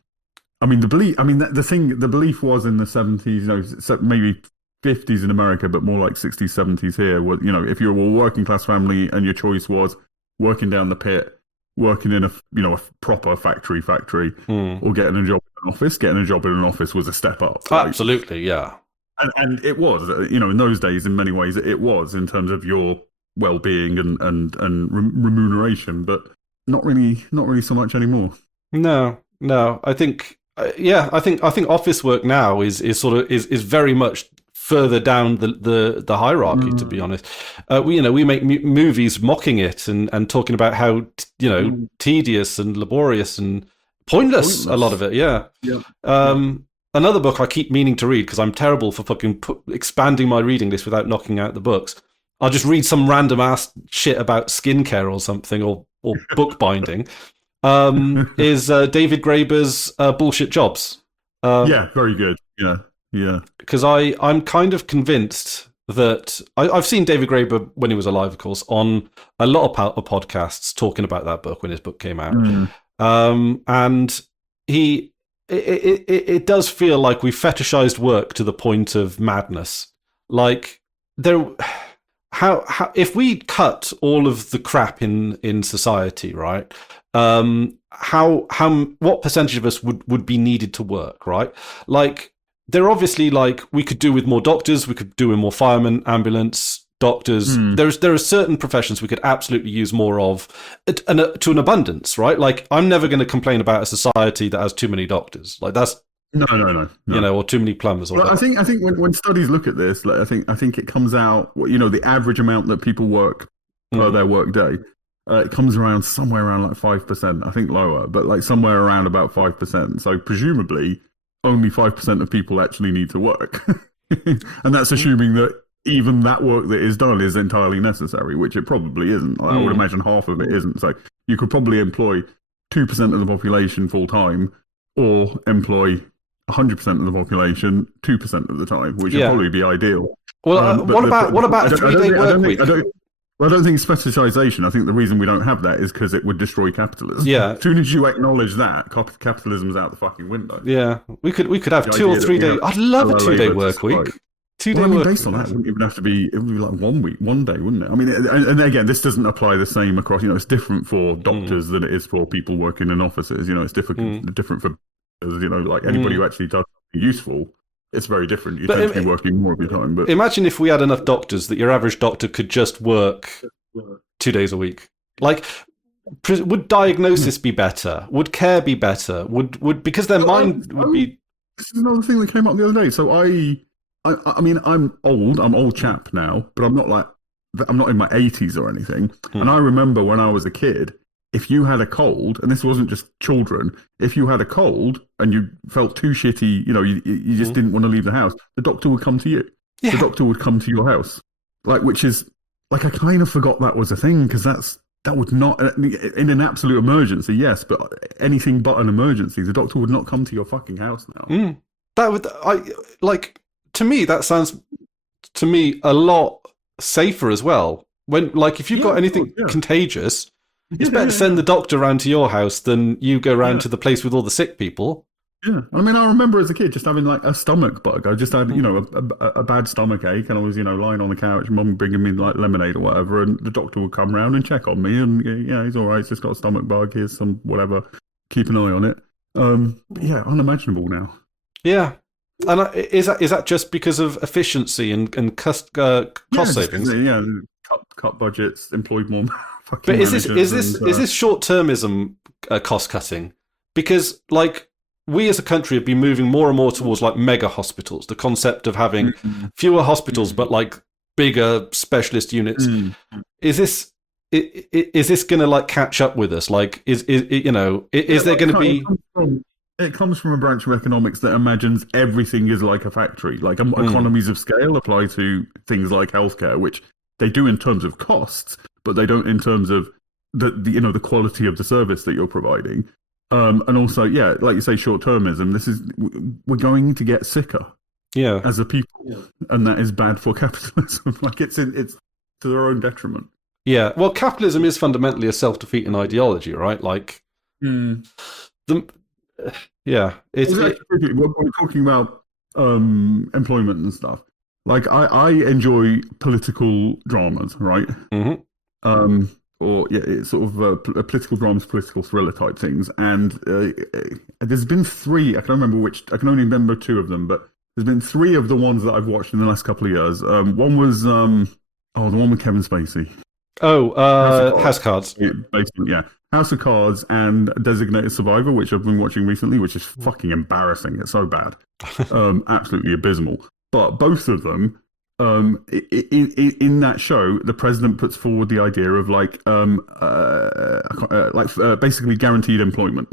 I mean, the belief. I mean, the belief was in the 70s, maybe 50s in America, but more like 60s, 70s here. Where, if you were a working class family and your choice was working down the pit, working in a proper factory, or getting a job in an office. Getting a job in an office was a step up. Right? Absolutely, yeah. And it was, in those days, in many ways, it was in terms of your well-being and remuneration, but not really so much anymore. No. I think, I think office work now is very much further down the hierarchy. To be honest, we make movies mocking it and talking about how tedious and laborious and pointless a lot of it. Yeah. Another book I keep meaning to read because I'm terrible for fucking expanding my reading list without knocking out the books. I'll just read some random ass shit about skincare or something or bookbinding. Is David Graeber's Bullshit Jobs. Very good. Yeah. Because I'm kind of convinced that I've seen David Graeber when he was alive, of course, on a lot of podcasts talking about that book when his book came out. And it does feel like we fetishized work to the point of madness. Like how if we cut all of the crap in society, right? What percentage of us would be needed to work, right? Like they're obviously like we could do with more doctors, we could do with more firemen, ambulance, doctors. There are certain professions we could absolutely use more of, to an abundance, right? Like I'm never going to complain about a society that has too many doctors. Like that's no. Or too many plumbers. Or I think when studies look at this, like, I think it comes out, the average amount that people work per their work day. It comes around somewhere around like 5%. I think lower, but like somewhere around about 5%. So presumably, only 5% of people actually need to work, and that's assuming that even that work that is done is entirely necessary, which it probably isn't. I would imagine half of it isn't. So you could probably employ 2% of the population full time, or employ 100% of the population 2% of the time, which would probably be ideal. Well, what about a 3-day work week? I don't think it's fetishization. I think the reason we don't have that is because it would destroy capitalism. Yeah. As soon as you acknowledge that, capitalism's out the fucking window. Yeah. We could have 2 or 3 days. I'd love a 2-day work week. 2-day work. Based on that, it wouldn't even have to be. It would be like 1 week, 1 day, wouldn't it? I mean, and again, this doesn't apply the same across. It's different for doctors than it is for people working in offices. It's different for like anybody who actually does something useful. It's very different. You tend to be working more of your time. But imagine if we had enough doctors that your average doctor could just work 2 days a week. Like, would diagnosis be better? Would care be better? Would because their mind would be. This is another thing that came up the other day. So I mean, I'm old chap now, but I'm not in my 80s or anything. And I remember when I was a kid, if you had a cold, and this wasn't just children, if you had a cold and you felt too shitty, you just didn't want to leave the house, the doctor would come to you. Yeah. The doctor would come to your house. Which is, I kind of forgot that was a thing, because that would not, in an absolute emergency, yes, but anything but an emergency, the doctor would not come to your fucking house now. To me, that sounds to me a lot safer as well. When, if you've got anything contagious, it's better to send the doctor around to your house than you go around to the place with all the sick people. Yeah, I mean, I remember as a kid just having a stomach bug. I just had, a bad stomach ache, and I was, lying on the couch, mum bringing me lemonade or whatever, and the doctor would come round and check on me, and he's all right. He's just got a stomach bug. Here's some whatever. Keep an eye on it. Unimaginable now. Yeah. And is that just because of efficiency and cost savings? Cut budgets, employed more. But is this short-termism cost cutting? Because we as a country have been moving more and more towards mega hospitals. The concept of having fewer hospitals but bigger specialist units. Is this going to catch up with us? Is there going to be? It comes from a branch of economics that imagines everything is like a factory. Economies of scale apply to things like healthcare, which they do in terms of costs, but they don't in terms of the quality of the service that you're providing. And also, like you say, short-termism. We're going to get sicker, as a people, and that is bad for capitalism. It's to their own detriment. Yeah, well, capitalism is fundamentally a self-defeating ideology, right? yeah, When we're talking about employment and stuff, like I enjoy political dramas, right? mhm. Or yeah, it's sort of political dramas, political thriller type things. And there's been three. I can remember which. I can only remember two of them, but there's been three of the ones that I've watched in the last couple of years. One was the one with Kevin Spacey. Oh, House Cards. Basically, yeah, House of Cards and Designated Survivor, which I've been watching recently, which is fucking embarrassing. It's so bad, absolutely abysmal. But both of them, in that show, the president puts forward the idea of basically guaranteed employment.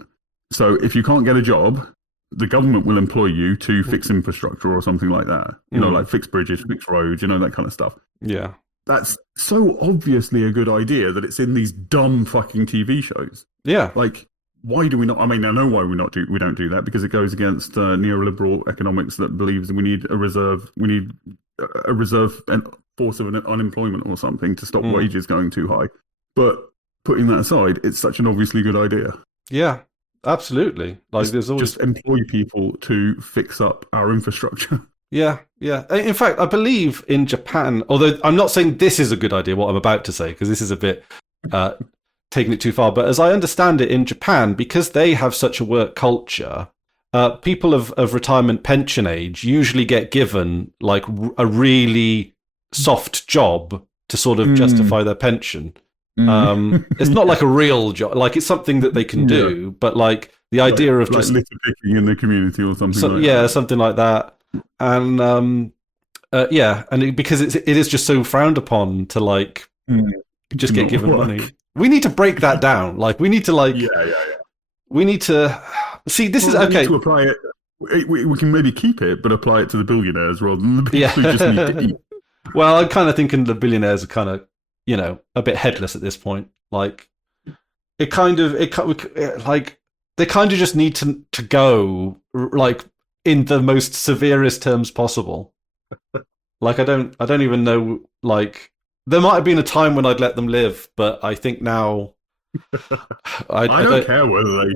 So if you can't get a job, the government will employ you to fix infrastructure or something like that. You know, like fix bridges, fix roads, you know, that kind of stuff. Yeah. That's so obviously a good idea that it's in these dumb fucking TV shows. Yeah. Like, why do we not? I mean, I know why we don't do that, because it goes against neoliberal economics that believes we need a reserve force of unemployment or something to stop wages going too high. But putting that aside, it's such an obviously good idea. Yeah, absolutely. Like, there's always just employ people to fix up our infrastructure. Yeah, yeah. In fact, I believe in Japan, although I'm not saying this is a good idea, what I'm about to say, because this is a bit taking it too far. But as I understand it, in Japan, because they have such a work culture, people of retirement pension age usually get given like a really soft job to sort of justify their pension. It's not like a real job, like it's something that they can do, but like the idea of just litter picking in the community or something. Something like that. And because it is just so frowned upon to like just get given money. We need to break that down. Like we need to we need to see. This is okay. We need to apply it. We can maybe keep it, but apply it to the billionaires rather than the people who just need to eat. Well, I'm kind of thinking the billionaires are kind of, you know, a bit headless at this point. Like they kind of just need to go like in the most severest terms possible. Like I don't even know. Like there might have been a time when I'd let them live, but I think now I don't care whether they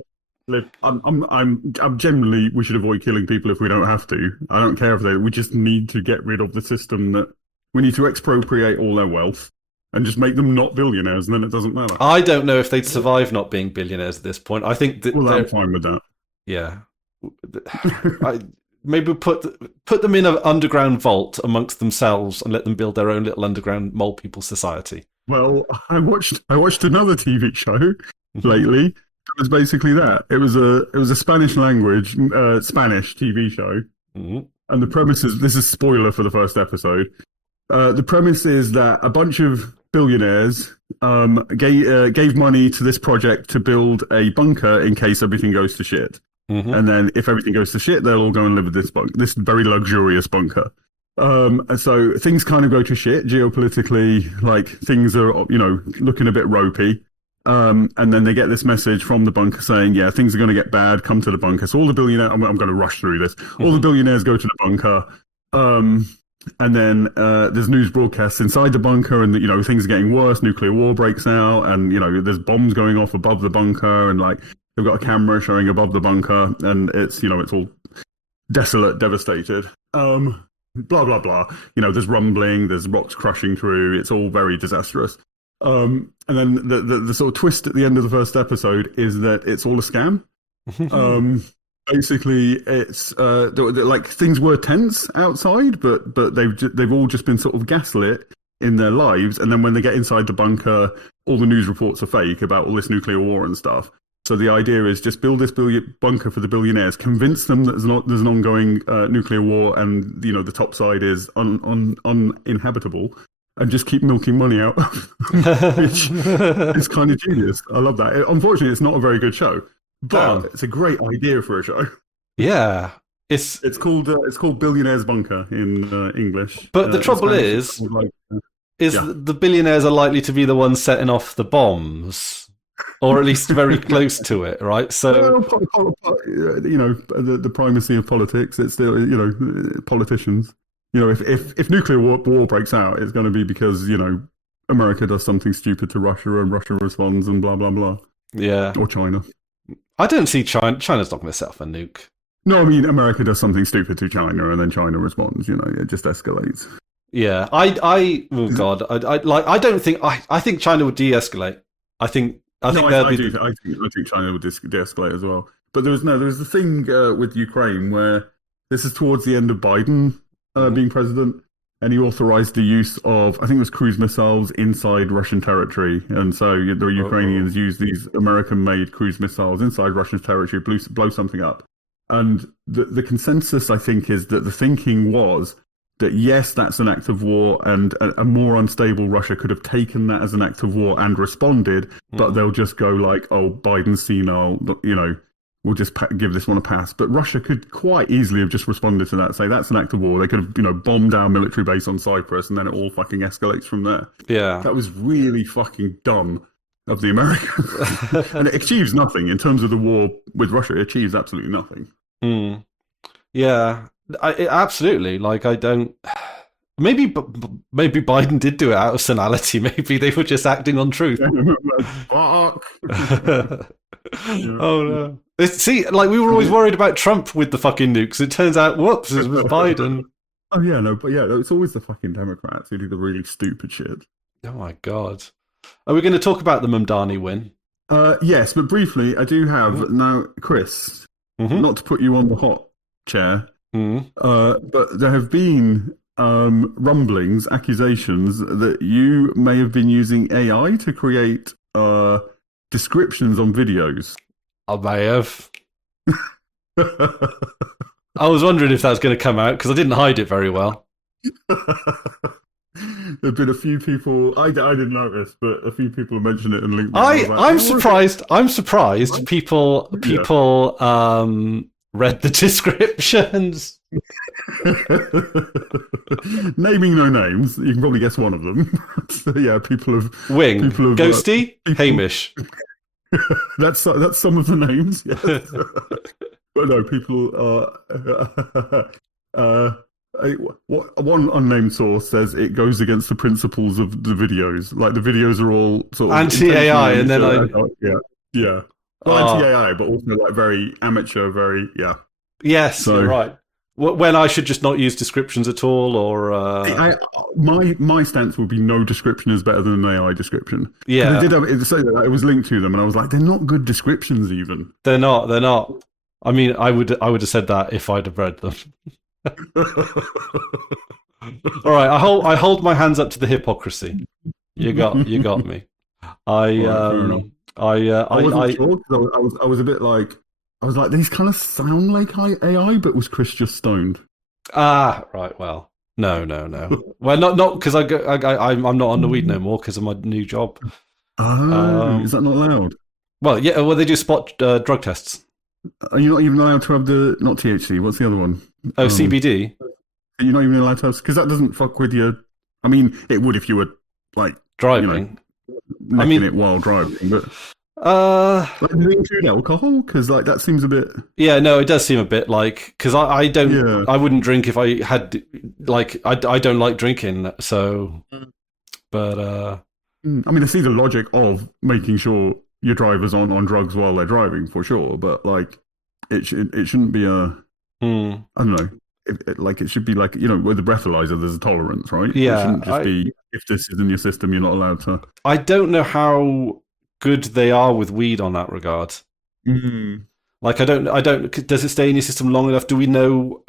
live. I'm generally we should avoid killing people if we don't have to. I don't care if we just need to get rid of the system that we need to expropriate all their wealth and just make them not billionaires, and then it doesn't matter. I don't know if they'd survive not being billionaires at this point. I think that I'm fine with that. Yeah. Maybe put them in an underground vault amongst themselves and let them build their own little underground mole people society. Well, I watched another TV show lately. It was basically that. It was a Spanish language Spanish TV show, and the premise is, this is spoiler for the first episode. The premise is that a bunch of billionaires gave money to this project to build a bunker in case everything goes to shit. And then if everything goes to shit, they'll all go and live with this very luxurious bunker. And so things kind of go to shit geopolitically, like things are, you know, looking a bit ropey. And then they get this message from the bunker saying, yeah, things are going to get bad, come to the bunker. So all the billionaires, I'm going to rush through this. All the billionaires go to the bunker. And then there's news broadcasts inside the bunker, and, you know, things are getting worse. Nuclear war breaks out, and, you know, there's bombs going off above the bunker, and like they've got a camera showing above the bunker, and it's, you know, it's all desolate, devastated. Blah blah blah. You know, there's rumbling, there's rocks crushing through. It's all very disastrous. And then the sort of twist at the end of the first episode is that it's all a scam. Basically, it's like things were tense outside, but they've all just been sort of gaslit in their lives, and then when they get inside the bunker, all the news reports are fake about all this nuclear war and stuff. So the idea is just build this bunker for the billionaires, convince them that there's an ongoing nuclear war, and, you know, the top side is uninhabitable, and just keep milking money out, which is kind of genius. I love that. Unfortunately, it's not a very good show. But it's a great idea for a show. Yeah, it's called Billionaire's Bunker in English. But the trouble is the billionaires are likely to be the ones setting off the bombs, or at least very close to it, right? So, you know, the primacy of politics. It's still, you know, politicians. You know, if nuclear war breaks out, it's going to be because, you know, America does something stupid to Russia, and Russia responds, and blah blah blah. Yeah, or China. I don't see China. China's not going to set off a nuke. No, I mean America does something stupid to China, and then China responds. It just escalates. Yeah, oh god, I don't think I think China would de-escalate. I think I think China would de-escalate as well. But there was the thing with Ukraine where this is towards the end of Biden being president, and he authorized the use of, I think it was cruise missiles inside Russian territory, and so the Ukrainians used these American-made cruise missiles inside Russian territory, blow something up. And the consensus, I think, is that the thinking was that yes, that's an act of war, and a more unstable Russia could have taken that as an act of war and responded, but they'll just go like, oh, Biden's senile, we'll just give this one a pass. But Russia could quite easily have just responded to that, say that's an act of war. They could have, bombed our military base on Cyprus, and then it all fucking escalates from there. Yeah. That was really fucking dumb of the Americans. And it achieves nothing in terms of the war with Russia. It achieves absolutely nothing. Yeah. Absolutely. Like, I don't. Maybe Biden did do it out of senility. Maybe they were just acting on truth. Fuck. Oh no! See, like we were always worried about Trump with the fucking nukes. It turns out, whoops, it was Biden. Oh yeah, no, but yeah, it's always the fucking Democrats who do the really stupid shit. Oh my god! Are we going to talk about the Mamdani win? Yes, but briefly, I do have now, Chris. Not to put you on the hot chair, but there have been rumblings, accusations that you may have been using AI to create descriptions on videos. I may have. I was wondering if that was going to come out because I didn't hide it very well. There've been a few people. I didn't notice, but a few people have mentioned it and linked. I'm surprised. I'm surprised. People read the descriptions. Naming no names, you can probably guess one of them. So, yeah, people have Ghosty, Hamish. That's some of the names. Yes. But no, people one unnamed source says it goes against the principles of the videos. Like the videos are all sort of anti-AI, and then anti-AI, but also like very amateur, Yes, so, you're right. When I should just not use descriptions at all, or my stance would be no description is better than an AI description. Yeah, they did say that it was linked to them, and I was like, they're not good descriptions. Even they're not. I mean, I would have said that if I'd have read them. All right, I hold my hands up to the hypocrisy. You got me. I was a bit like. I was like, these kind of sound like AI, but was Chris just stoned? Ah, right. Well, no. Well, not because I'm not on the weed no more because of my new job. Oh, is that not allowed? Well, yeah. Well, they do spot drug tests. Are you not even allowed to have not THC? What's the other one? Oh, CBD. You're not even allowed to have because that doesn't fuck with your. I mean, it would if you were like driving. Necking it while driving, but. Like, do they include alcohol? Because like that seems a bit. Yeah, no, it does seem a bit like because I don't. Yeah. I wouldn't drink if I had like I don't like drinking. So, but I mean, I see the logic of making sure your drivers aren't on drugs while they're driving for sure. But like, it shouldn't be a. I don't know. It should be like with the breathalyzer, there's a tolerance, right? Yeah, it shouldn't just be if this is in your system, you're not allowed to. I don't know how good they are with weed on that regard. Like I don't does it stay in your system long enough? Do we know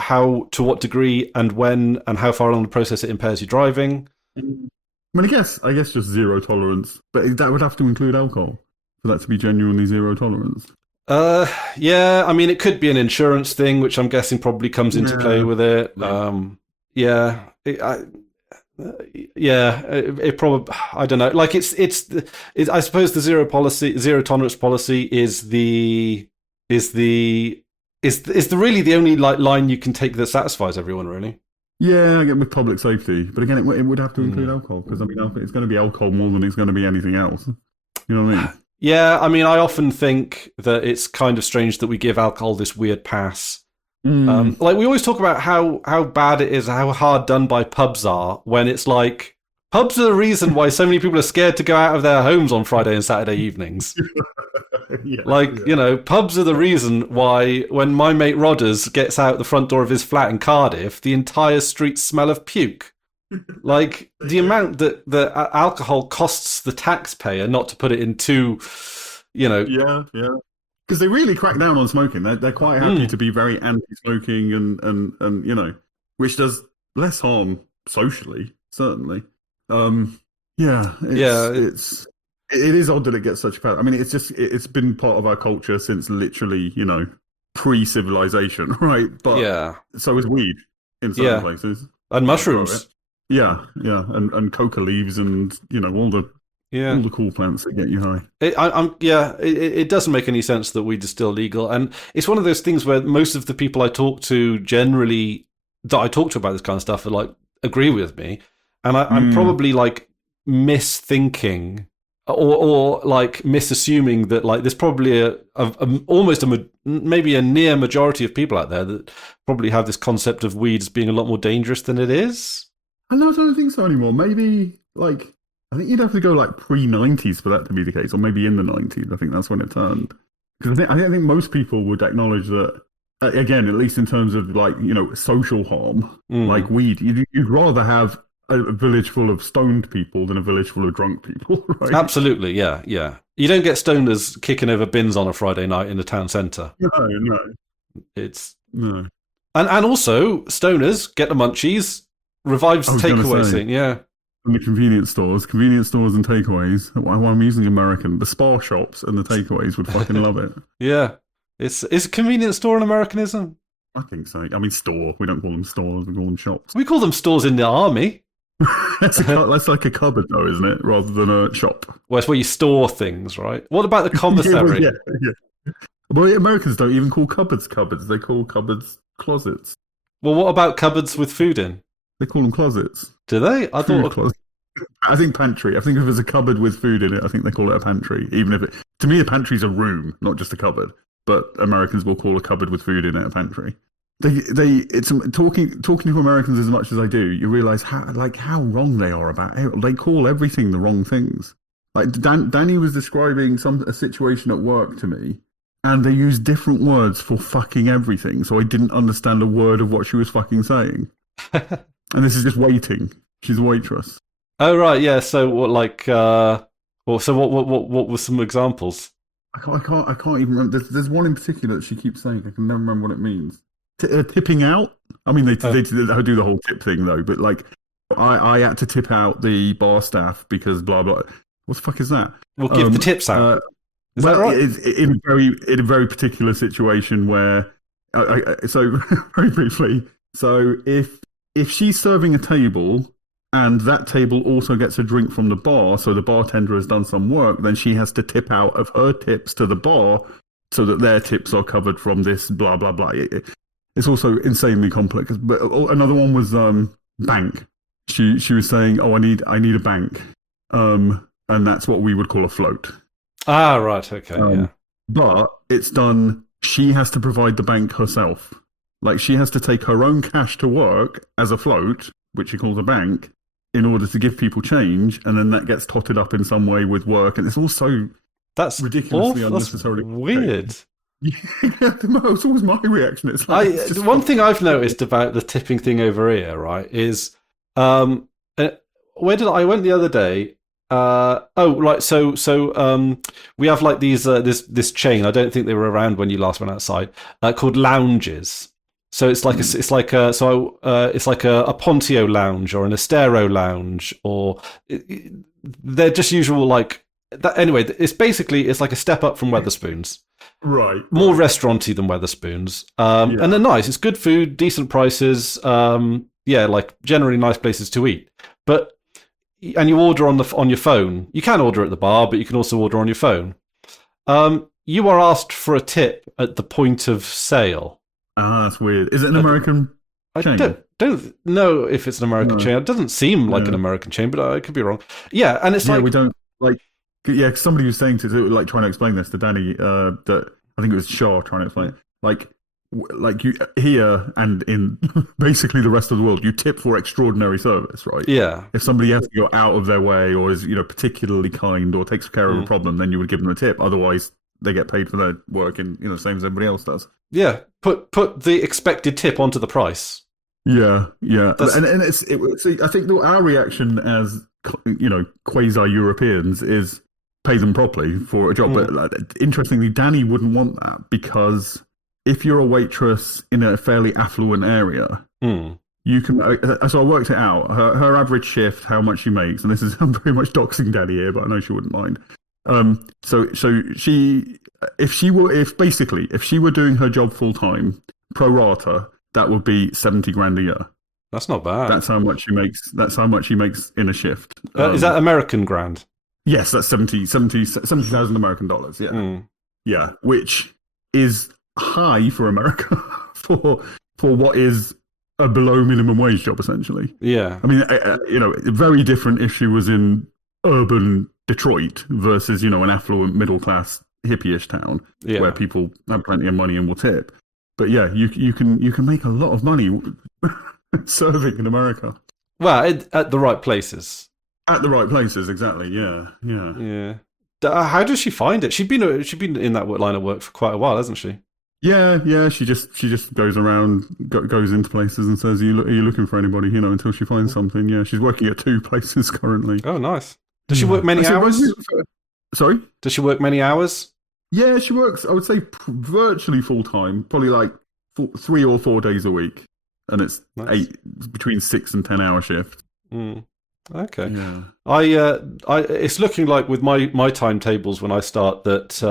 to what degree and when and how far along the process it impairs your driving? I mean, I guess just zero tolerance, but that would have to include alcohol for that to be genuinely zero tolerance. Yeah, I mean it could be an insurance thing, which I'm guessing probably comes into play with it. It probably, I don't know. Like it's I suppose the zero tolerance policy is really the only line you can take that satisfies everyone, really. Yeah, I get with public safety, but again, it would have to include alcohol because I mean, it's going to be alcohol more than it's going to be anything else. You know what I mean? Yeah, I mean, I often think that it's kind of strange that we give alcohol this weird pass. Like we always talk about how bad it is, how hard done by pubs are, when it's like Pubs are the reason why so many people are scared to go out of their homes on Friday and Saturday evenings. Yeah, Like, yeah. you know, pubs are the reason why when my mate Rodders gets out the front door of his flat in Cardiff, the entire streets smell of puke. Like, the amount that the alcohol costs the taxpayer, not to put it in too, you know. Yeah, yeah. Because they really crack down on smoking. They're quite happy to be very anti-smoking and you know, which does less harm socially, certainly. Yeah, it is odd that it gets such power. I mean, it's been part of our culture since literally, you know, pre-civilization, right? But so is weed in certain places. And mushrooms. Yeah, yeah, and coca leaves and, you know, all the cool plants that get you high. It doesn't make any sense that weed is still legal. And it's one of those things where most of the people I talk to generally, that I talk to about this kind of stuff, are like, agree with me. And I'm probably like misthinking or like misassuming that like there's probably maybe a near majority of people out there that probably have this concept of weed as being a lot more dangerous than it is. I don't think so anymore. Maybe like, I think you'd have to go like pre-90s for that to be the case, or maybe in the 90s. I think that's when it turned. Because I think most people would acknowledge that, again, at least in terms of like, you know, social harm, like weed, you'd rather have a village full of stoned people than a village full of drunk people, right? Absolutely, yeah. You don't get stoners kicking over bins on a Friday night in the town centre. No. No. And also, stoners get the munchies, revives the takeaway scene, yeah. And the convenience stores and takeaways. I'm using American. The spa shops and the takeaways would fucking love it. Yeah. Is a convenience store an Americanism? I think so. I mean, store. We don't call them stores. We call them shops. We call them stores in the army. That's like a cupboard, though, isn't it? Rather than a shop. Well, it's where you store things, right? What about the commissary? yeah. Well, Americans don't even call cupboards cupboards. They call cupboards closets. Well, what about cupboards with food in? They call them closets. Do they? I think pantry. I think if there's a cupboard with food in it, I think they call it a pantry. Even if to me, a pantry's a room, not just a cupboard. But Americans will call a cupboard with food in it a pantry. It's talking to Americans as much as I do. You realise how wrong they are about it. They call everything the wrong things. Like Danny was describing a situation at work to me, and they used different words for fucking everything. So I didn't understand a word of what she was fucking saying. And this is just waiting. She's a waitress. Oh right, yeah. So what, like, so what were some examples? I can't even remember. There's one in particular that she keeps saying. I can never remember what it means. Tipping out. I mean, they do the whole tip thing though. But like, I had to tip out the bar staff because blah blah. What the fuck is that? We'll give the tips out. Is that right? In a very particular situation where, so very briefly. So if she's serving a table and that table also gets a drink from the bar, so the bartender has done some work, then she has to tip out of her tips to the bar so that their tips are covered from this blah, blah, blah. It's also insanely complex. But another one was bank. She was saying, oh, I need a bank. And that's what we would call a float. Ah, right. Okay. Yeah. But it's done, she has to provide the bank herself. Like, she has to take her own cash to work as a float, which she calls a bank, in order to give people change, and then that gets totted up in some way with work, and it's also ridiculously unnecessarily weird. It's always my reaction. It's like, one thing I've noticed about the tipping thing over here, right, is where did I went the other day? We have like these this chain. I don't think they were around when you last went outside. Called lounges. So it's like it's like a Pontio lounge or an Estero lounge, or they're just usual like that. Anyway, it's like a step up from Weatherspoons, right? More restauranty than Weatherspoons, and they're nice. It's good food, decent prices. Like generally nice places to eat. But and you order on your phone. You can order at the bar, but you can also order on your phone. You are asked for a tip at the point of sale. Ah, that's weird. Is it an American chain? I don't know if it's an American chain. It doesn't seem like an American chain, but I could be wrong. Yeah, and it's like... we don't... somebody was saying trying to explain this to Danny, that I think it was Shaw trying to explain it. Like, like you here and in basically the rest of the world, you tip for extraordinary service, right? Yeah. If somebody has to go out of their way or is particularly kind or takes care of a problem, then you would give them a tip. Otherwise, they get paid for their work in same as everybody else does. Yeah. Put the expected tip onto the price. Yeah, and I think our reaction as quasi Europeans is pay them properly for a job. But interestingly, Danny wouldn't want that because if you're a waitress in a fairly affluent area, you can. So I worked it out. Her average shift, how much she makes, and this is I'm very much doxing Danny here, but I know she wouldn't mind. So if she were doing her job full time, pro rata, that would be 70 grand a year. That's not bad. That's how much she makes. That's how much she makes in a shift. Is that American grand? Yes, that's 70,000 American dollars. Yeah, yeah, which is high for America for what is a below minimum wage job, essentially. Yeah, I mean, very different if she was in urban Detroit versus an affluent middle class hippie-ish town where people have plenty of money and will tip. But yeah, you can make a lot of money serving in America. Well, at the right places. At the right places, exactly. Yeah. How does she find it? She's been in that line of work for quite a while, hasn't she? Yeah. She just goes around, goes into places and says, "Are you looking for anybody?" Until she finds something. Yeah, she's working at 2 places currently. Oh, nice. Does she work many hours? Sorry? Does she work many hours? Yeah, she works, I would say, virtually full time, probably like 3 or 4 days a week. And it's between 6 and 10 hour shifts. Okay. Yeah. It's looking like with my timetables when I start that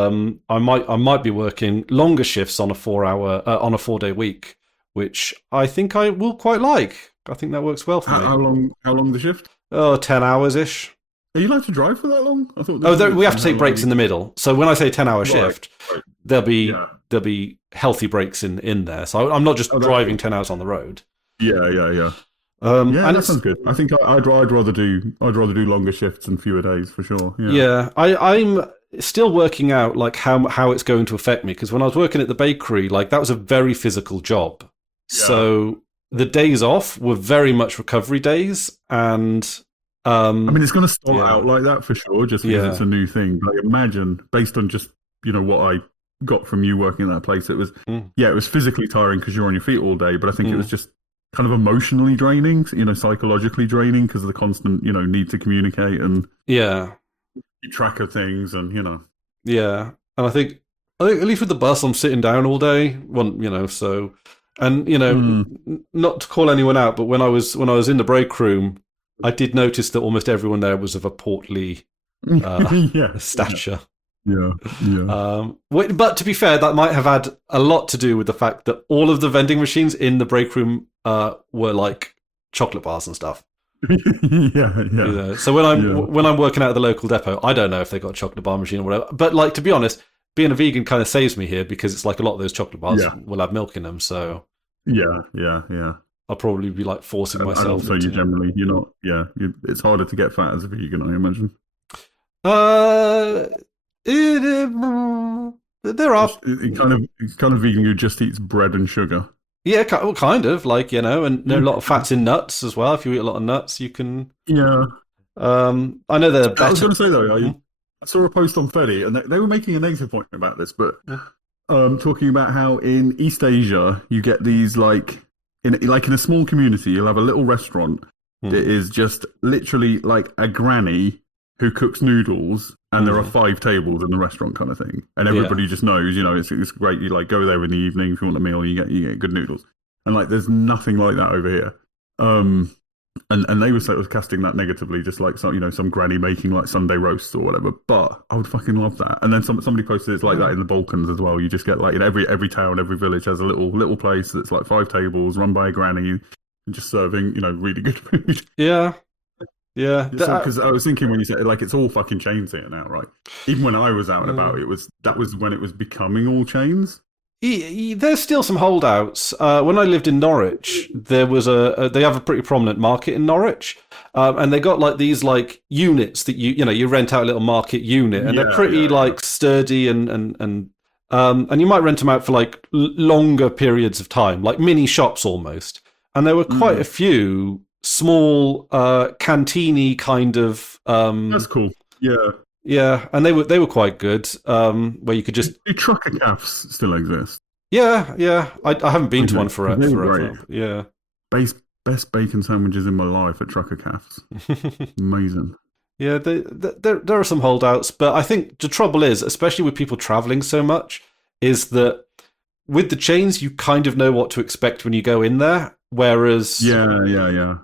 I might be working longer shifts on a 4-day week, which I think I will quite like. I think that works well for me. How long the shift? 10 hours ish. Are you allowed to drive for that long? I thought. We have to take breaks in the middle. So when I say 10-hour shift, there'll be healthy breaks in there. So I'm not just driving 10 hours on the road. Yeah. And that sounds good. I think I'd rather do longer shifts and fewer days for sure. Yeah, I'm still working out like how it's going to affect me because when I was working at the bakery, like that was a very physical job. Yeah. So the days off were very much recovery days, and I mean it's going to start out like that for sure, just because it's a new thing. But imagine based on just what I got from you working in that place, it was it was physically tiring because you're on your feet all day, but I think it was just kind of emotionally draining, psychologically draining because of the constant, need to communicate and keep track of things and, Yeah. And I think at least with the bus, I'm sitting down all day, so, and, not to call anyone out, but when I was in the break room, I did notice that almost everyone there was of a portly stature. Yeah. But to be fair, that might have had a lot to do with the fact that all of the vending machines in the break room were like chocolate bars and stuff. Yeah. So when I'm working out at the local depot, I don't know if they got a chocolate bar machine or whatever. But like to be honest, being a vegan kind of saves me here because it's like a lot of those chocolate bars will have milk in them. So yeah. I'll probably be like forcing myself. And also, you generally you're not. Yeah, it's harder to get fat as a vegan, I imagine. There are kind of vegan who just eats bread and sugar. Yeah, kind of like and a lot of fats in nuts as well. If you eat a lot of nuts, you can. Yeah. I know they're better. I was going to say though, I saw a post on Fedi, and they were making a negative point about this, but talking about how in East Asia you get these in a small community, you'll have a little restaurant that is just literally like a granny who cooks noodles, and there are 5 tables in the restaurant kind of thing. And everybody just knows, it's great. You go there in the evening if you want a meal, you get good noodles. And there's nothing like that over here. And they were sort of casting that negatively, just like some granny making like Sunday roasts or whatever. But I would fucking love that. And then somebody posted it's like that in the Balkans as well. You just get in every town, every village has a little place that's like 5 tables run by a granny and just serving really good food. Yeah. Yeah, because I was thinking when you said it's all fucking chains here now, right? Even when I was out and about, that was when it was becoming all chains. There's still some holdouts. When I lived in Norwich, there was they have a pretty prominent market in Norwich, and they got these units that you rent out a little market unit, and they're pretty sturdy and And you might rent them out for like longer periods of time, like mini shops almost. And there were quite a few small canteeny kind of. That's cool. Yeah. Yeah, and they were quite good. Where you could just Do trucker cafes still exist? yeah. I haven't been to one for They were forever. great. Yeah. Best bacon sandwiches in my life at trucker cafes. Amazing. Yeah, there are some holdouts, but I think the trouble is, especially with people traveling so much, is that with the chains, you kind of know what to expect when you go in there. Whereas, yeah.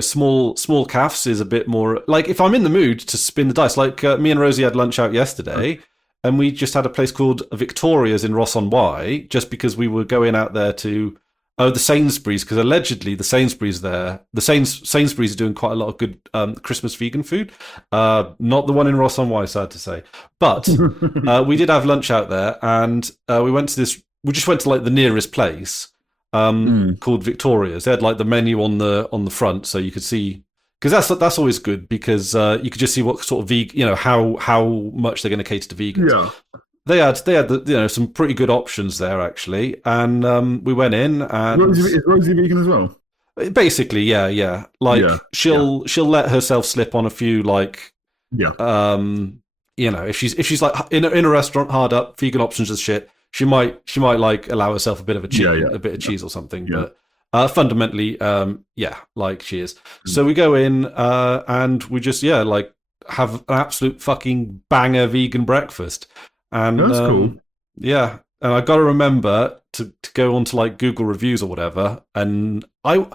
Small cafes is a bit more like if I'm in the mood to spin the dice. Like me and Rosie had lunch out yesterday, and we just had a place called Victoria's in Ross on Wye, just because we were going out there to the Sainsbury's, because allegedly the Sainsbury's are doing quite a lot of good Christmas vegan food. Not the one in Ross on Wye, sad to say, but we did have lunch out there, and we went to this. We just went to like the nearest place called Victoria's. They had like the menu on the front, so you could see, because that's always good, because you could just see what sort of how much they're going to cater to vegans. Yeah. They had some pretty good options there actually, and we went in and Is Rosie vegan as well? basically yeah. Like she'll let herself slip on a few like if she's like in a restaurant hard up, vegan options is shit. She might like allow herself a bit of a bit of cheese or something, but fundamentally like she is. So we go in and we just like have an absolute fucking banger vegan breakfast. And that's cool. Yeah, and I got to remember to go on to like Google reviews or whatever. And I know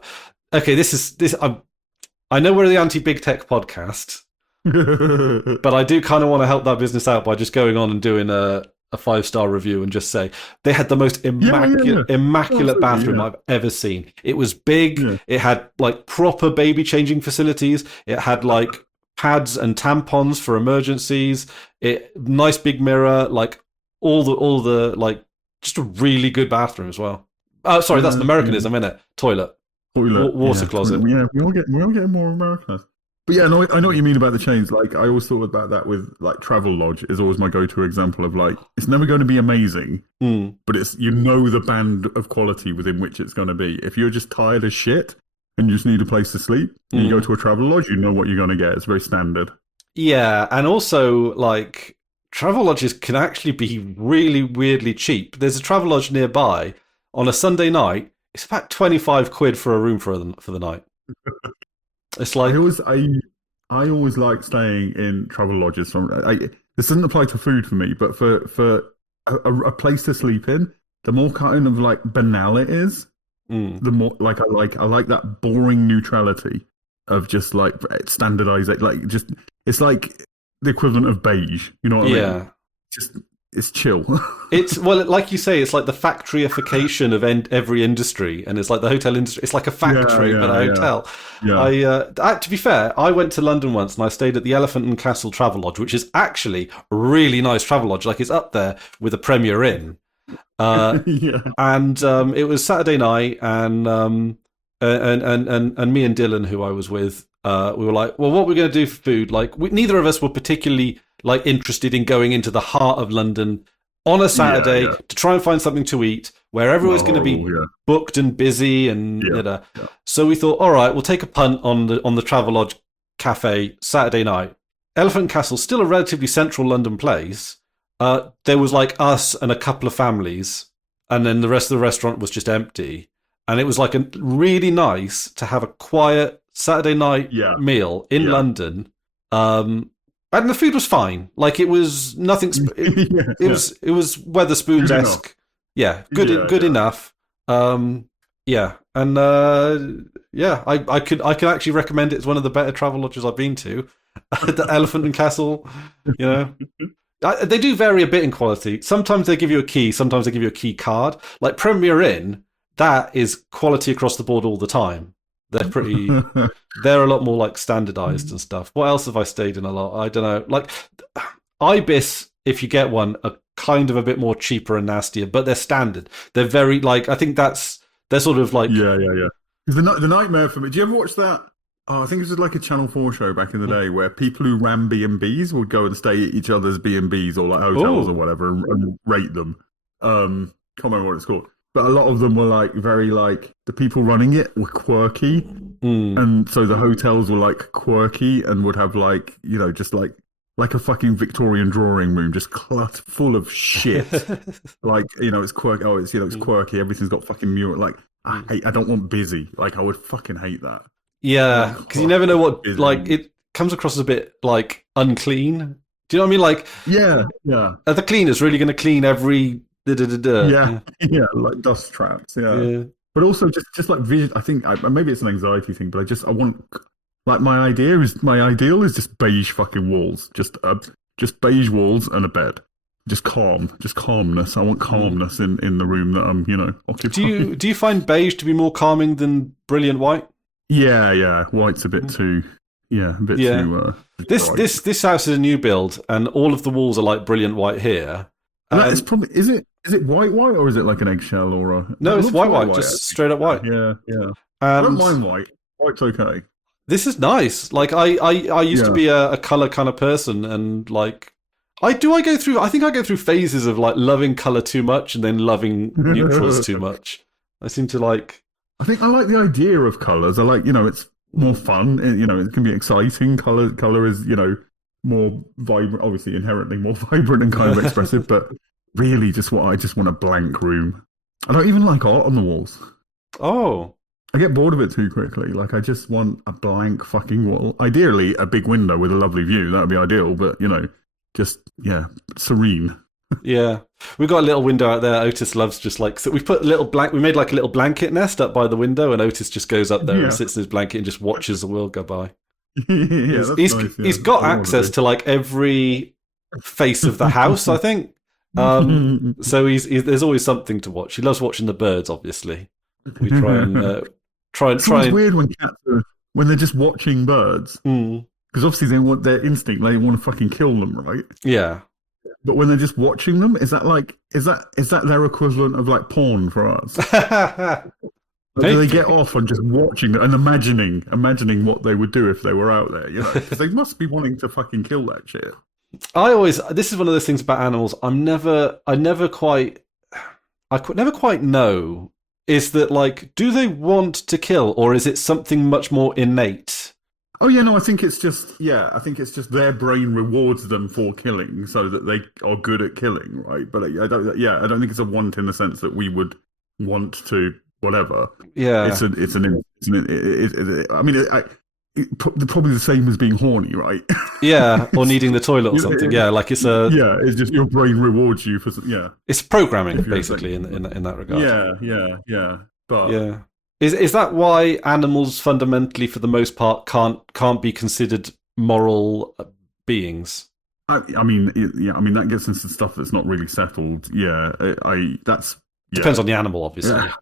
we're the anti-big tech podcast, but I do kind of want to help that business out by just going on and doing a 5-star review and just say they had the most immaculate bathroom I've ever seen. It was big. Yeah. It had like proper baby changing facilities. It had like pads and tampons for emergencies. Nice big mirror, like all the like just a really good bathroom as well. Sorry, that's an Americanism, isn't it? Toilet, water closet. Toilet. Yeah, we all get more Americanized. But yeah, I know what you mean about the chains. Like I always thought about that with like Travelodge is always my go-to example of like it's never going to be amazing, but it's the band of quality within which it's going to be. If you're just tired as shit and you just need a place to sleep, and you go to a Travelodge, you know what you're going to get. It's very standard. Yeah, and also like Travelodges can actually be really weirdly cheap. There's a Travelodge nearby on a Sunday night. It's about 25 quid for a room for the night. It's like I always like staying in Travelodges. This doesn't apply to food for me, but for a place to sleep in, the more kind of like banal it is, the more like I like that boring neutrality of just like standardization. Like just it's like the equivalent of beige. You know what I mean? Just it's chill. It's like you say, it's like the factoryification of every industry, and it's like the hotel industry. It's like a factory, but a hotel. Yeah. To be fair, I went to London once and I stayed at the Elephant and Castle Travelodge, which is actually a really nice Travelodge. Like it's up there with a Premier Inn. And it was Saturday night, and me and Dylan, who I was with, we were like, well, what we're going to do for food? Like, neither of us were particularly like interested in going into the heart of London on a Saturday to try and find something to eat where everyone's going to be booked and busy and So we thought, all right, we'll take a punt on the Travelodge cafe Saturday night. Elephant Castle, still a relatively central London place. There was like us and a couple of families, and then the rest of the restaurant was just empty. And it was like really nice to have a quiet Saturday night meal in London. And the food was fine. Like it was nothing. It was Weatherspoons-esque. Good enough. And I can actually recommend it as one of the better travel lodges I've been to. The Elephant and Castle. You know, they do vary a bit in quality. Sometimes they give you a key. Sometimes they give you a key card. Like Premier Inn, that is quality across the board all the time. They're a lot more like standardized and stuff. What else have I stayed in a lot? I don't know. Like Ibis, if you get one, are kind of a bit more cheaper and nastier, but they're standard. They're very like, I think they're sort of like yeah. Because the nightmare for me. Do you ever watch that? Oh, I think it was like a Channel 4 show back in the day where people who ran B&Bs would go and stay at each other's B&Bs or like hotels or whatever and rate them. Can't remember what it's called. But a lot of them were like very like the people running it were quirky. And so the hotels were like quirky and would have like, you know, just like a fucking Victorian drawing room just full of shit. Like, you know, it's quirky. Oh, it's, you know, it's quirky. Everything's got fucking mural. Like, I don't want busy. Like, I would fucking hate that. Yeah, because you never know what, like, it comes across as a bit, like, unclean. Do you know what I mean? Like, yeah. Are the cleaners really going to clean every... Yeah, like dust traps, yeah. But also just like vision, I think, maybe it's an anxiety thing, but I want, like, my ideal is just beige fucking walls. Just beige walls and a bed. Just calmness. I want calmness in the room that I'm, you know, occupying. Do you find beige to be more calming than brilliant white? Yeah. White's a bit too. Yeah, a bit too. This house is a new build, and all of the walls are like brilliant white here. It's probably is it white or is it like an eggshell or a? No, it's white, just actually. Straight up white. Yeah. I don't mind white. White's okay. This is nice. Like I used to be a color kind of person, and like I think I go through phases of like loving color too much and then loving neutrals too much. I seem to like. I think I like the idea of colors. I like, you know, it's more fun. You know, it can be exciting. Color is, you know, more vibrant, obviously inherently more vibrant and kind of expressive. But really, I just want a blank room. I don't even like art on the walls. Oh, I get bored of it too quickly. Like, I just want a blank fucking wall. Ideally, a big window with a lovely view. That would be ideal. But, you know, just serene. Yeah, we've got a little window out there. Otis loves just like, so we put we made like a little blanket nest up by the window, and Otis just goes up there and sits in his blanket and just watches the world go by. He's got access to like every face of the house, I think. So there's always something to watch. He loves watching the birds, obviously. We try and try. It's weird when cats when they're just watching birds, because obviously they want their instinct. They want to fucking kill them, right? Yeah. But when they're just watching them, is that their equivalent of like porn for us? Do they get off on just watching and imagining what they would do if they were out there? You know, because they must be wanting to fucking kill that shit. This is one of those things about animals. I never quite know. Is that like, do they want to kill, or is it something much more innate? Oh yeah, no, I think it's just their brain rewards them for killing, so that they are good at killing, right? But I don't think it's a want in the sense that we would want to whatever. Yeah, probably the same as being horny, right? Yeah, or needing the toilet or something. Yeah, like it's it's just your brain rewards you for It's programming basically in that regard. Yeah. But yeah. Is that why animals fundamentally, for the most part, can't be considered moral beings? I mean, that gets into stuff that's not really settled. Yeah, Depends on the animal, obviously. Yeah.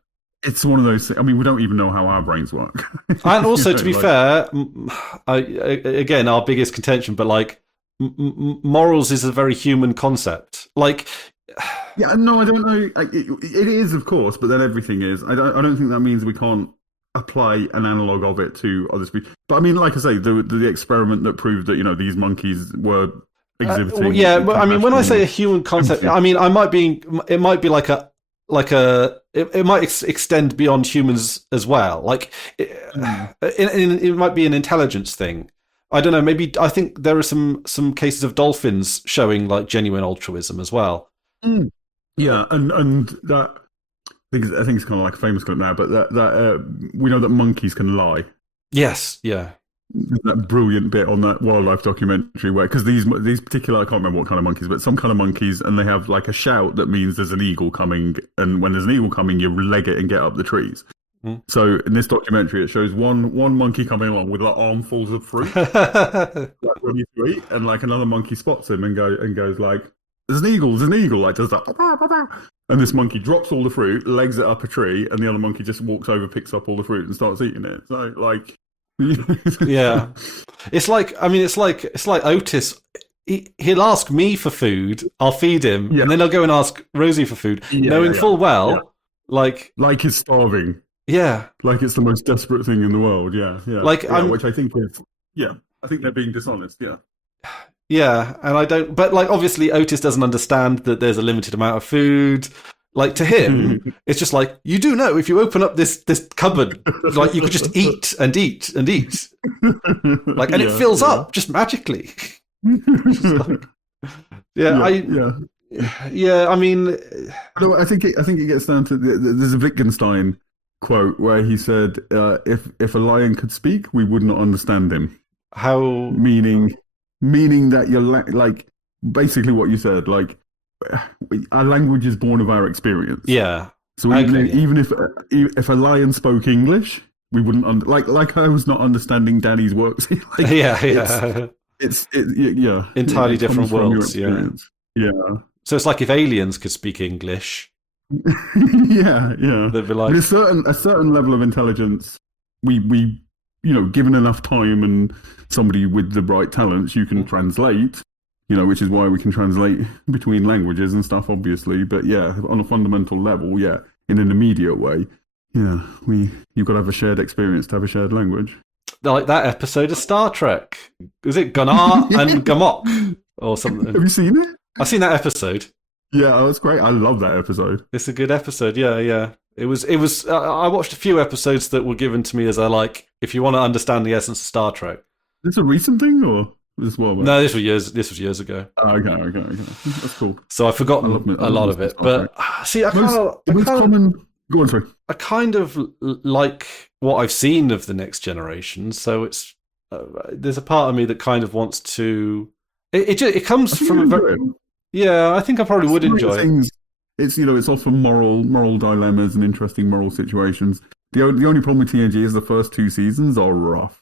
It's one of those. I mean, we don't even know how our brains work. And also, to be fair, again, our biggest contention, but like morals is a very human concept. Like. Yeah, no, I don't know. It is, of course, but then everything is. I don't think that means we can't apply an analog of it to other species. But I mean, like I say, the experiment that proved that, you know, these monkeys were exhibiting. But I mean, when I say a human concept, I mean, it might extend beyond humans as well. Like, it might be an intelligence thing. I don't know. Maybe I think there are some cases of dolphins showing like genuine altruism as well. Yeah, and that I think it's kind of like a famous clip now, but that we know that monkeys can lie. Yes, yeah. That brilliant bit on that wildlife documentary where, because these particular, I can't remember what kind of monkeys, but some kind of monkeys, and they have like a shout that means there's an eagle coming, and when there's an eagle coming, you leg it and get up the trees. So in this documentary, it shows one monkey coming along with like armfuls of fruit, like ready to eat, and like another monkey spots him and goes like, there's an eagle, like does that, and this monkey drops all the fruit, legs it up a tree, and the other monkey just walks over, picks up all the fruit, and starts eating it. So like, yeah, it's like Otis. He'll ask me for food, I'll feed him, and then I'll go and ask Rosie for food, knowing full well, like he's starving. Yeah. Like it's the most desperate thing in the world. Yeah, yeah, Like yeah. Which I think is, yeah, I think they're being dishonest. Yeah. Yeah, and I don't. But like, obviously, Otis doesn't understand that there's a limited amount of food. Like to him, it's just like you do know if you open up this cupboard, like you could just eat and eat and eat, like, and it fills up just magically. Like, yeah. I mean, no, I think it gets down to there's a Wittgenstein quote where he said, "If a lion could speak, we would not understand him." How meaning that you're like basically what you said, like our language is born of our experience. Yeah. So even if a lion spoke English, we wouldn't like I was not understanding Danny's works. Like, it's entirely different worlds. Yeah. So it's like if aliens could speak English. yeah. They'd be like, with a certain level of intelligence, we given enough time and somebody with the right talents, you can translate, which is why we can translate between languages and stuff, obviously. But yeah, on a fundamental level, in an immediate way, you've got to have a shared experience to have a shared language. Like that episode of Star Trek. Is it Gunnar and Gamok or something? Have you seen it? I've seen that episode. Yeah, that's great. I love that episode. It's a good episode. Yeah. It was. I watched a few episodes that were given to me as if you want to understand the essence of Star Trek. Is this a recent thing or this was? No, this was years ago. Okay. That's cool. So I've forgotten a lot of it, but see, I kind of like what I've seen of the Next Generation. So it's there's a part of me that kind of wants to. It comes from a very. Yeah, I think I probably would enjoy it. It's often moral dilemmas and interesting moral situations. The only problem with TNG is the first 2 seasons are rough.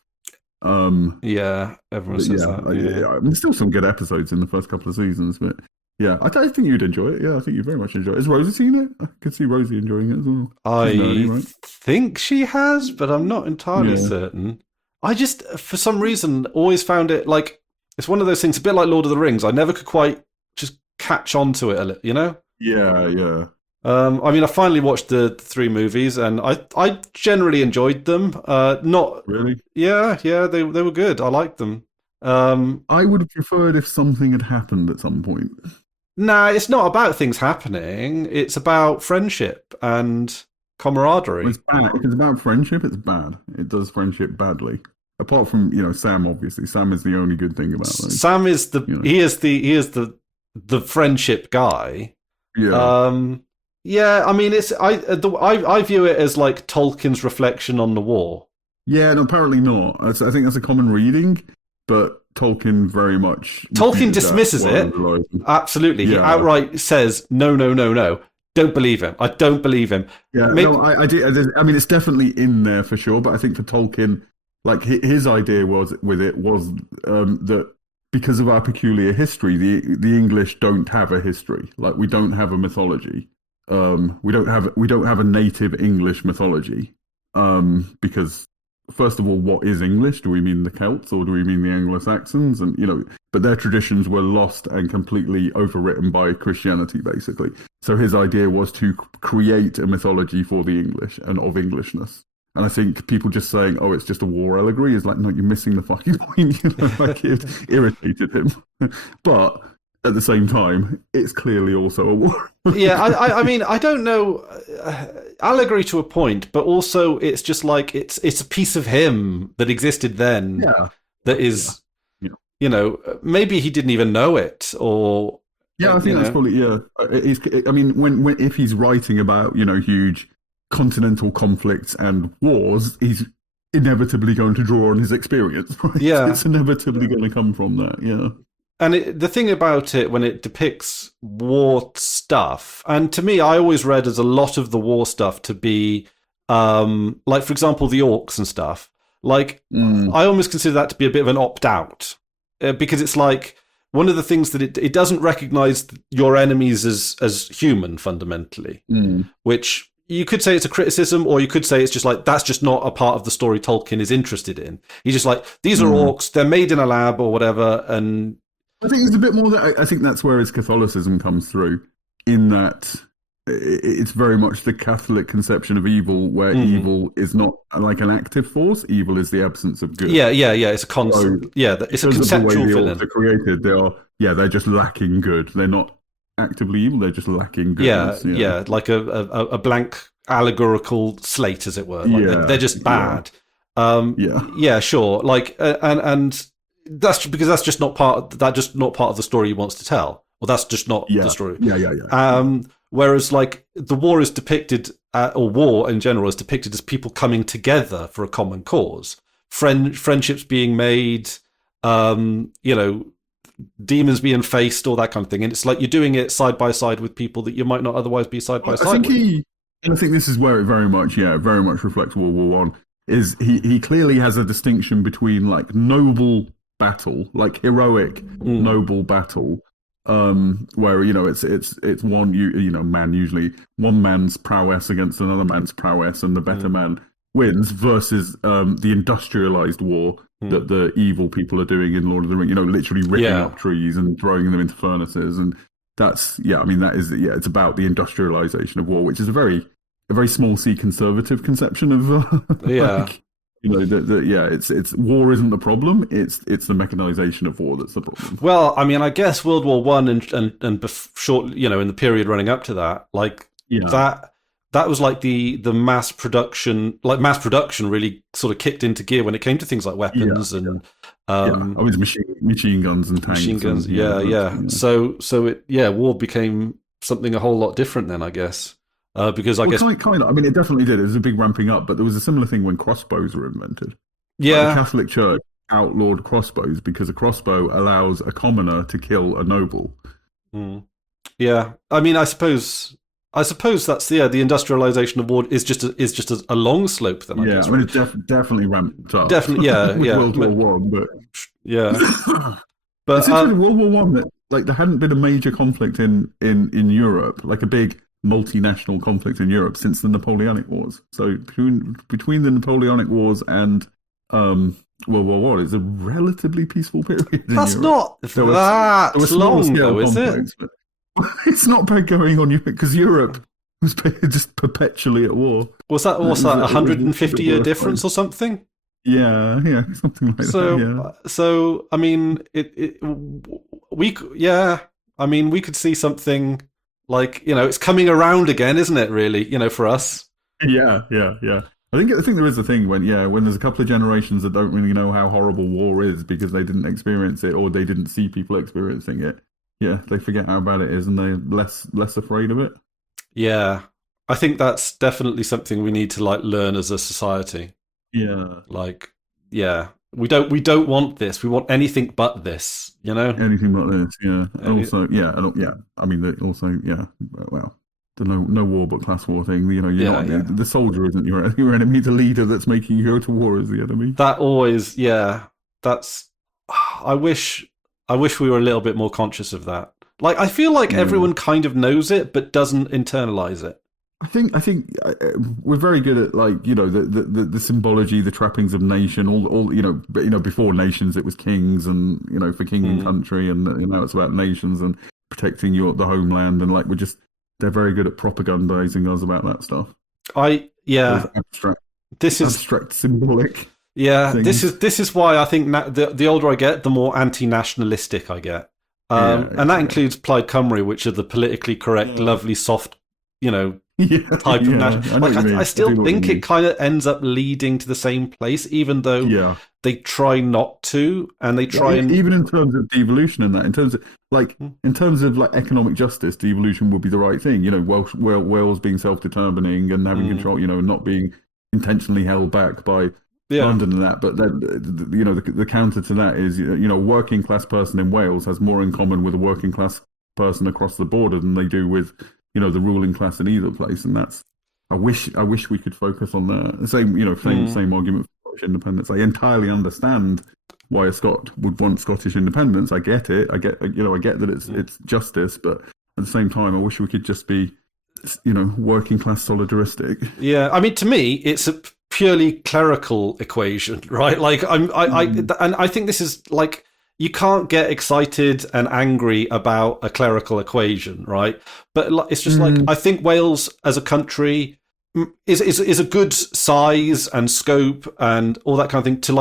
Yeah, everyone says that. Yeah. There's still some good episodes in the first couple of seasons, but yeah, I think you'd enjoy it. Yeah, I think you'd very much enjoy it. Has Rosie seen it? I could see Rosie enjoying it as well. I think she has, but I'm not entirely certain. I just, for some reason, always found it like it's one of those things, a bit like Lord of the Rings. I never could quite just catch on to it, Yeah. I mean, I finally watched the 3 movies, and I generally enjoyed them. Not really. Yeah, they were good. I liked them. I would have preferred if something had happened at some point. Nah, it's not about things happening. It's about friendship and camaraderie. It's bad. If it's about friendship, it's bad. It does friendship badly. Apart from Sam, obviously, Sam is the only good thing about that. Sam is he is the friendship guy. Yeah. Yeah, I mean, I view it as like Tolkien's reflection on the war. Yeah, no, apparently not. I think that's a common reading, but Tolkien very much... Tolkien dismisses it. Absolutely. Yeah. He outright says, no. Don't believe him. I don't believe him. Yeah, I mean, it's definitely in there for sure, but I think for Tolkien, like his idea was that because of our peculiar history, the English don't have a history. Like we don't have a mythology. We don't have a native English mythology. Because first of all, what is English? Do we mean the Celts or do we mean the Anglo-Saxons? And but their traditions were lost and completely overwritten by Christianity, basically. So his idea was to create a mythology for the English and of Englishness. And I think people just saying, "Oh, it's just a war allegory," is like, no, you're missing the fucking point. Like it irritated him, but at the same time, it's clearly also a war. Yeah, I mean, I don't know, allegory to a point, but also it's just like it's a piece of him that existed then. Yeah. That is, maybe he didn't even know it, or I think that's probably I mean, if he's writing about huge continental conflicts and wars, he's inevitably going to draw on his experience, right? Yeah. It's inevitably going to come from that, yeah. And the thing about it, when it depicts war stuff, and to me, I always read as a lot of the war stuff to be, like, for example, the orcs and stuff. Like, I almost consider that to be a bit of an opt-out. Because it's like, one of the things that it doesn't recognize your enemies as human, fundamentally. Which... you could say it's a criticism, or you could say it's just like, that's just not a part of the story Tolkien is interested in. He's just like, these are orcs, they're made in a lab or whatever, and... I think it's a bit more that... I think that's where his Catholicism comes through, in that it's very much the Catholic conception of evil, where evil is not like an active force. Evil is the absence of good. Yeah. It's a concept. So, It's a conceptual the villain. They're created. They're just lacking good. They're not actively evil. They're just lacking goodness. Like a blank allegorical slate, as it were. Like they're just bad. Sure. Like and that's because that's just not part of the story he wants to tell. Well, that's just not the story. Whereas, like, the war is depicted, or war in general is depicted as people coming together for a common cause, friendships being made, demons being faced, all that kind of thing. And it's like you're doing it side by side with people that you might not otherwise be side by side with. I think this is where it very much reflects World War One. Is he clearly has a distinction between like noble battle, like heroic noble battle, where it's one man, usually one man's prowess against another man's prowess, and the better man wins, versus the industrialized war that the evil people are doing in Lord of the Rings. Literally ripping up trees and throwing them into furnaces, and that's it's about the industrialization of war, which is a very small c conservative conception of it's war isn't the problem, it's the mechanization of war that's the problem. Well, I mean, I guess World War One and short, in the period running up to that, that was like the mass production really sort of kicked into gear when it came to things like weapons and machine guns and tanks. Machine guns, So war became something a whole lot different then, I guess. Because I guess kind of. I mean, it definitely did. It was a big ramping up, but there was a similar thing when crossbows were invented. Yeah, the Catholic Church outlawed crossbows because a crossbow allows a commoner to kill a noble. Yeah, I mean, I suppose that's the industrialization of war is just a long slope. Then I guess. I mean, it definitely ramped up. Definitely, World War One, but but it's interesting, World War One, that like there hadn't been a major conflict in Europe, like a big multinational conflict in Europe since the Napoleonic Wars. So between the Napoleonic Wars and World War One, it's a relatively peaceful period. That's in not that long, though, is it? It's not bad going on because Europe was just perpetually at war. Was that 150-year difference or something? Yeah, something like that. Yeah. So I mean, we could see something. Like, it's coming around again, isn't it, really, for us? Yeah. I think there is a thing when there's a couple of generations that don't really know how horrible war is because they didn't experience it or they didn't see people experiencing it. Yeah, they forget how bad it is and they're less afraid of it. Yeah. I think that's definitely something we need to, like, learn as a society. Yeah. Like, yeah. We don't want this. We want anything but this, Anything but this, yeah. And also, I mean, well, the no war but class war thing. The soldier isn't your enemy. The leader that's making you go to war is the enemy. That always, that's. I wish we were a little bit more conscious of that. Like, I feel like everyone kind of knows it but doesn't internalize it. I think we're very good at, like, the symbology, the trappings of nation. All before nations it was kings, and for king and country, and now it's about nations and protecting the homeland, and like they're very good at propagandizing us about that stuff. Abstract symbolic. Yeah, things. this is why I think the older I get, the more anti-nationalistic I get, and that includes Plaid Cymru, which are the politically correct, lovely, soft, type of national. Like, I still think it kind of ends up leading to the same place, even though they try not to, and they try even in terms of devolution and that, in terms of economic justice, devolution would be the right thing. Wales being self-determining and having control, and not being intentionally held back by London and that. But then, the counter to that is, a working class person in Wales has more in common with a working class person across the border than they do with the ruling class in either place. And that's, I wish we could focus on that. The same argument for Scottish independence. I entirely understand why a Scot would want Scottish independence. I get it. I get that it's justice, but at the same time, I wish we could just be, working class solidaristic. Yeah, I mean, to me, it's a purely clerical equation, right? Like, and I think this is like, you can't get excited and angry about a clerical equation, right? But it's just like, I think Wales as a country is a good size and scope and all that kind of thing to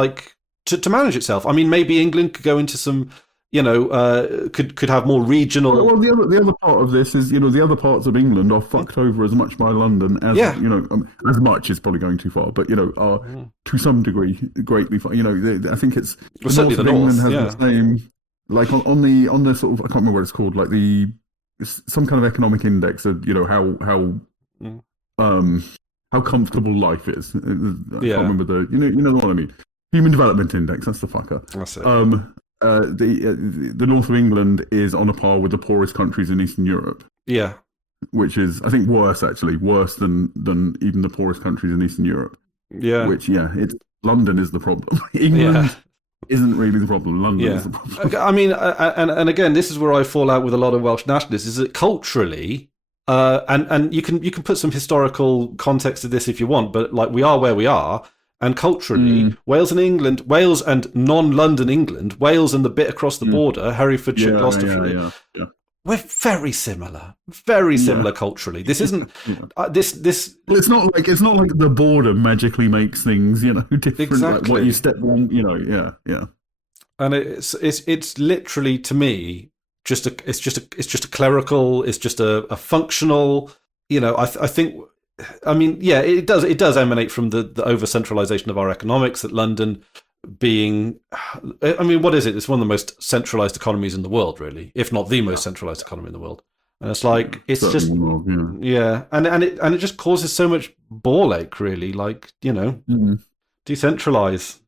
manage itself. I mean, maybe England could go into some, could have more regional. Well, the other part of this is, the other parts of England are fucked over as much by London as as much is probably going too far, but are to some degree greatly. I think it's certainly the England north has the same, like on the sort of, I can't remember what it's called, like some kind of economic index of how comfortable life is. I can't remember the you know what I mean. Human Development Index. That's the fucker. That's it. The north of England is on a par with the poorest countries in Eastern Europe. Yeah, which is, I think, worse than even the poorest countries in Eastern Europe. Yeah, which London is the problem. England isn't really the problem. London is the problem. I mean, and again, this is where I fall out with a lot of Welsh nationalists. Is that culturally, and you can put some historical context to this if you want, but like we are where we are. And culturally, Wales and non-London England, Wales and the bit across the border, Herefordshire, Gloucestershire, we're very similar culturally. This isn't this. Well, it's not like the border magically makes things different. Exactly. Like what you step on, yeah. And it's literally, to me, it's just a clerical, it's just a functional. I think. I mean, yeah, it does emanate from the over centralization of our economics. That London being, I mean, what is it? It's one of the most centralized economies in the world, really, if not the most centralized economy in the world. And it's like it's just and it just causes so much ball ache, really. Like decentralize.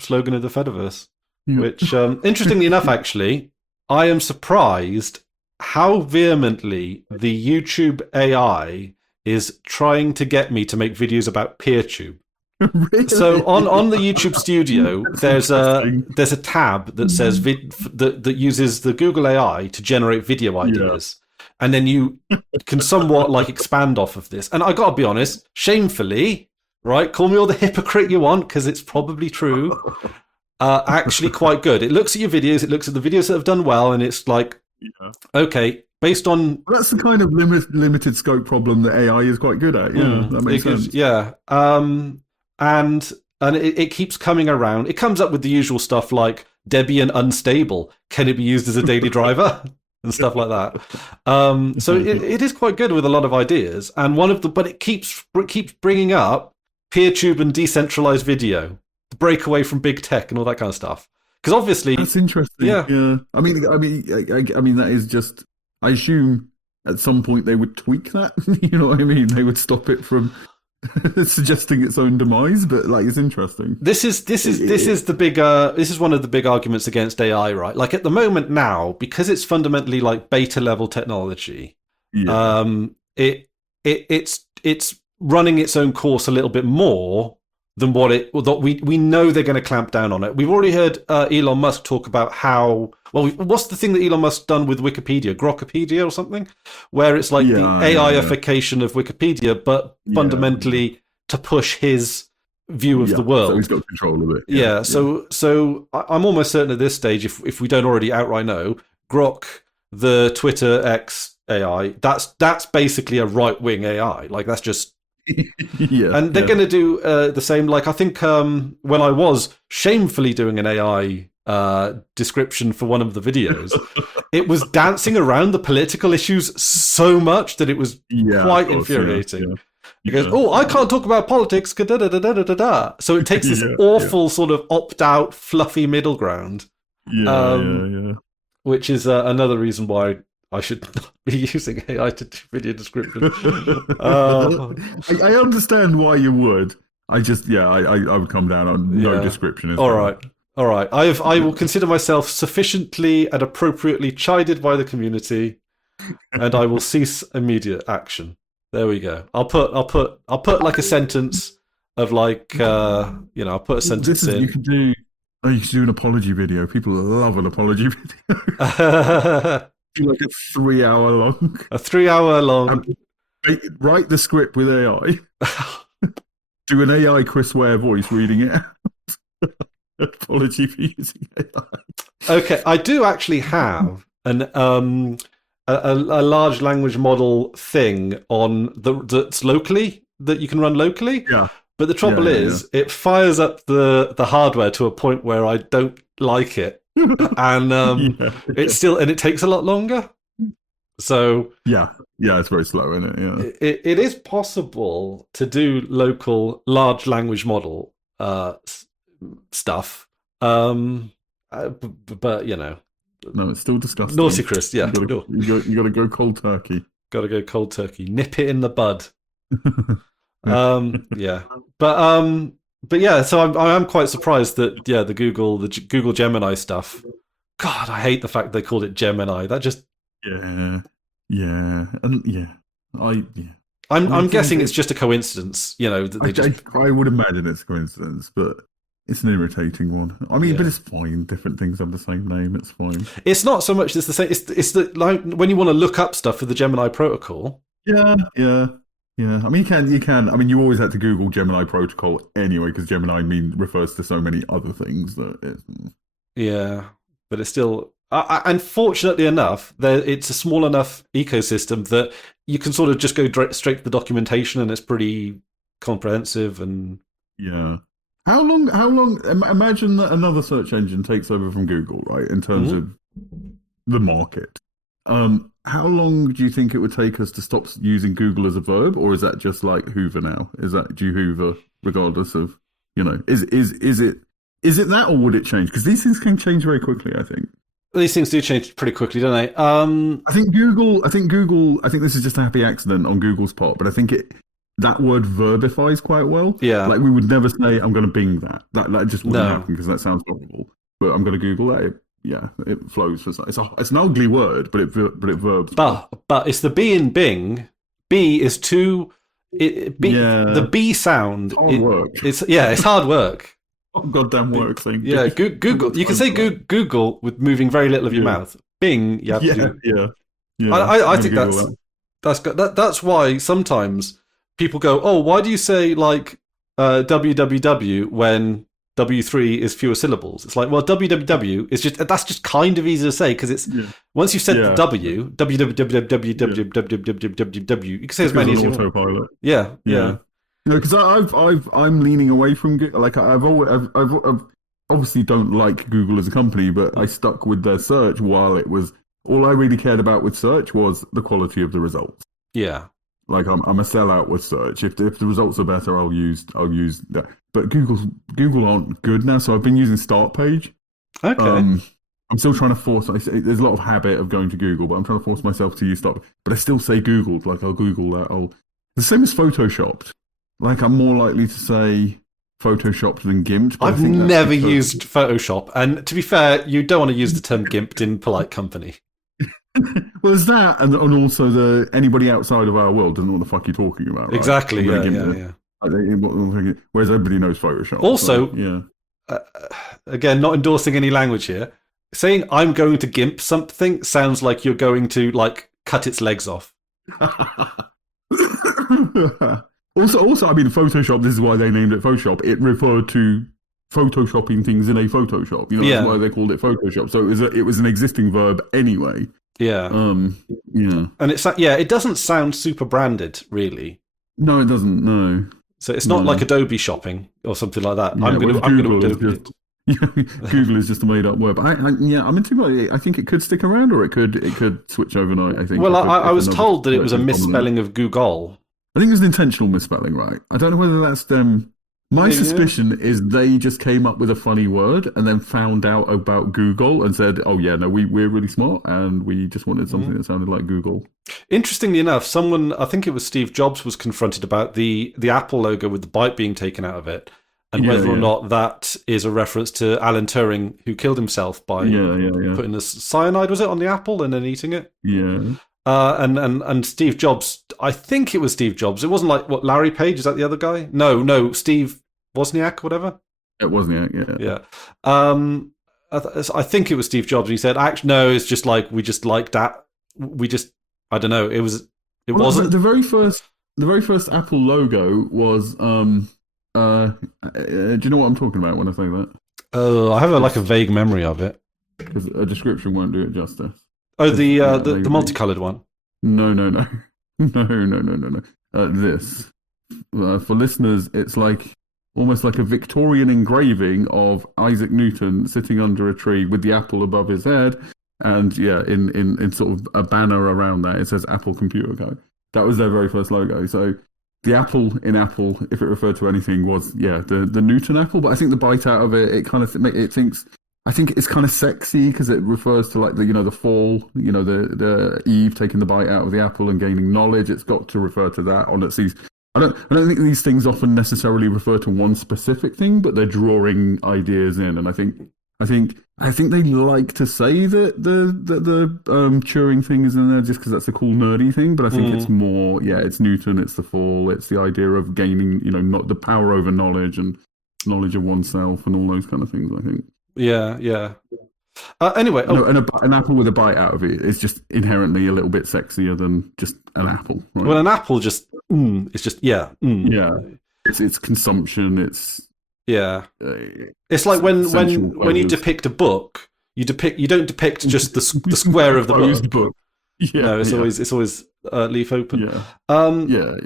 Slogan of the Fediverse. Which, interestingly enough, actually, I am surprised how vehemently the YouTube AI is trying to get me to make videos about PeerTube. Really? So on the YouTube Studio, there's a tab that says that uses the Google AI to generate video ideas, and then you can somewhat like expand off of this. And I got to be honest, shamefully, right? Call me all the hypocrite you want, because it's probably true. Actually, quite good. It looks at your videos. It looks at the videos that have done well, and it's like, okay. Based on that's the kind of limited scope problem that AI is quite good at. Yeah, that makes sense. Yeah, and it keeps coming around. It comes up with the usual stuff like Debian unstable. Can it be used as a daily driver and stuff like that? So it is quite good with a lot of ideas. And but it keeps bringing up PeerTube and decentralized video, the breakaway from big tech and all that kind of stuff. Because obviously that's interesting. Yeah. I mean, that is just. I assume at some point they would tweak that. You know what I mean? They would stop it from suggesting its own demise. But like, it's interesting. This is the big. This is one of the big arguments against AI, right? Like at the moment now, because it's fundamentally like beta level technology. It's running its own course a little bit more than we know they're going to clamp down on it. We've already heard Elon Musk talk about how. Well, what's the thing that Elon Musk's done with Wikipedia? Grokipedia or something? Where it's like the AIification of Wikipedia, but fundamentally to push his view of the world. So he's got control of it. Yeah. So I'm almost certain at this stage, if we don't already outright know, Grok, the Twitter X AI, that's basically a right-wing AI. Like that's just... and they're going to do the same. Like I think when I was shamefully doing an AI description for one of the videos, it was dancing around the political issues so much that it was quite infuriating. He goes, "Oh, I can't talk about politics." So it takes this awful sort of opt-out, fluffy middle ground. Which is another reason why I should not be using AI to do video description. I understand why you would. I just, I would come down on no description. All right. I will consider myself sufficiently and appropriately chided by the community, and I will cease immediate action. There we go. I'll put like a sentence of like, I'll put a sentence in. You could do an apology video. People love an apology video. Like a 3 hour long. A 3 hour long. Write the script with AI. Do an AI Chris Ware voice reading it out. Apology for using AI. Okay, I do actually have a large language model thing that's locally that you can run locally. Yeah. But the trouble is, it fires up the hardware to a point where I don't like it, and it takes a lot longer. So yeah, it's very slow, isn't it? Yeah, it is possible to do local large language model stuff, but you know, no, it's still disgusting. Naughty Chris, yeah, you gotta go cold turkey. Got to go cold turkey. Nip it in the bud. Yeah, but yeah. So I am quite surprised that the Google Gemini stuff. God, I hate the fact they called it Gemini. That just yeah, and I'm guessing it's just a coincidence. You know, that they I would imagine it's a coincidence, but it's an irritating one. I mean, but it's fine. Different things have the same name. It's fine. It's not so much it's the same. It's the like when you want to look up stuff for the Gemini protocol. Yeah. I mean, you can. I mean, you always had to Google Gemini protocol anyway because Gemini refers to so many other things that it's. Yeah, but it's still. Unfortunately enough, it's a small enough ecosystem that you can sort of just go straight to the documentation, and it's pretty comprehensive. And yeah, how long? Imagine that another search engine takes over from Google, right? In terms of the market, how long do you think it would take us to stop using Google as a verb, or is that just like Hoover now? Do you Hoover regardless of is it that, or would it change? Because these things can change very quickly. I think. These things do change pretty quickly, don't they? I think Google. I think this is just a happy accident on Google's part, but I think that word verbifies quite well. Yeah, like we would never say, "I'm going to Bing that." That just wouldn't happen because that sounds horrible. But I'm going to Google that. It flows. It's an ugly word, but it verbs. But it's the B in Bing. B is too. The B sound. It's hard work. It's hard work. Goddamn work thing. Yeah, Google. You can say Google with moving very little of your mouth. Bing, you have to do. Yeah. I think that's why sometimes people go, oh, why do you say like www when W3 is fewer syllables? It's like, well, www is that's just kind of easy to say because it's once you've said the W, www, you can say as many as you want. Autopilot. Yeah. Because I'm leaning away from Google. Like I've obviously don't like Google as a company, but I stuck with their search while it was all I really cared about with search was the quality of the results. Yeah. Like I'm a sellout with search. If the results are better, I'll use that. But Google aren't good now, so I've been using Start Page. Okay. I'm still trying to force. There's a lot of habit of going to Google, but I'm trying to force myself to use Start. But I still say Googled. Like I'll Google that. The same as Photoshopped. Like I'm more likely to say Photoshopped than gimped. I've never used Photoshop, and to be fair, you don't want to use the term gimped in polite company. Well, there's that, and also anybody outside of our world doesn't know what the fuck you're talking about. Right? Exactly. Yeah. Whereas everybody knows Photoshop. Also, yeah. Again, not endorsing any language here. Saying I'm going to gimp something sounds like you're going to like cut its legs off. Also, I mean, Photoshop. This is why they named it Photoshop. It referred to photoshopping things in a Photoshop. That's why they called it Photoshop. So it was an existing verb anyway. Yeah. Yeah. And it doesn't sound super branded, really. No, it doesn't. No. So it's not like Adobe shopping or something like that. Yeah, Google is just a made-up word. But I'm into. I think it could stick around, or it could switch overnight. I think. Well, I was told that it was a misspelling of Google. I think it was an intentional misspelling, right? I don't know whether that's them. My suspicion is they just came up with a funny word and then found out about Google and said, "Oh yeah, no, we're really smart and we just wanted something that sounded like Google." Interestingly enough, someone, I think it was Steve Jobs, was confronted about the Apple logo with the bite being taken out of it, and whether or not that is a reference to Alan Turing, who killed himself by putting the cyanide, was it, on the apple and then eating it? Yeah. And Steve Jobs, I think it was Steve Jobs. It wasn't like, what, Larry Page? Is that the other guy? No, Steve Wozniak, whatever. It Wozniak, yeah. I think it was Steve Jobs. And he said, "Actually, no, it's just like we just like that. I don't know. It wasn't the very first Apple logo was. Do you know what I'm talking about when I say that? Oh, I have a vague memory of it. because a description won't do it justice. Oh, 'Cause, the multicolored one. no, no, no, no, no, no, no, no. This for listeners, it's like almost like a Victorian engraving of Isaac Newton sitting under a tree with the apple above his head, and yeah, in sort of a banner around that, it says Apple Computer Co. That was their very first logo. So the apple in Apple, if it referred to anything, was the Newton apple. But I think the bite out of it, it thinks. I think it's kind of sexy because it refers to like the fall, the Eve taking the bite out of the apple and gaining knowledge. It's got to refer to that on its these. I don't think these things often necessarily refer to one specific thing, but they're drawing ideas in, and I think they like to say that the Turing thing is in there just because that's a cool nerdy thing. But I think it's more, it's Newton, it's the fall, it's the idea of gaining, not the power over knowledge and knowledge of oneself and all those kind of things. I think. Yeah. Anyway, and an apple with a bite out of it is just inherently a little bit sexier than just an apple. Right? Well, an apple it's just yeah. It's consumption. It's it's like when you depict a book, you don't depict just the square of the book. Yeah, no, it's always leaf open. Yeah.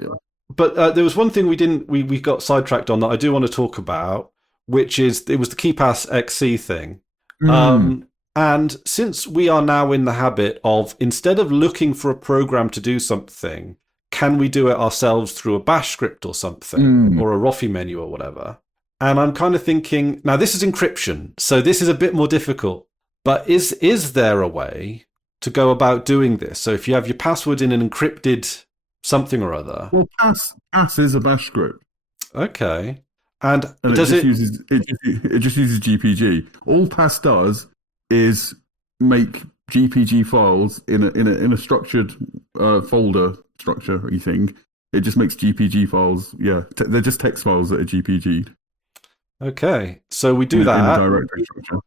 But there was one thing we got sidetracked on that I do want to talk about, which is it was the KeePass XC thing. And since we are now in the habit of, instead of looking for a program to do something, can we do it ourselves through a bash script or something, or a Rofi menu or whatever? And I'm kind of thinking, now this is encryption, so this is a bit more difficult, but is there a way to go about doing this? So if you have your password in an encrypted something or other. Well, pass is a bash script. Okay. And it just uses GPG. All pass does is make GPG files in a structured folder structure. You think it just makes GPG files? Yeah, they're just text files that are GPG'd. Okay, so we do that in a directory structure.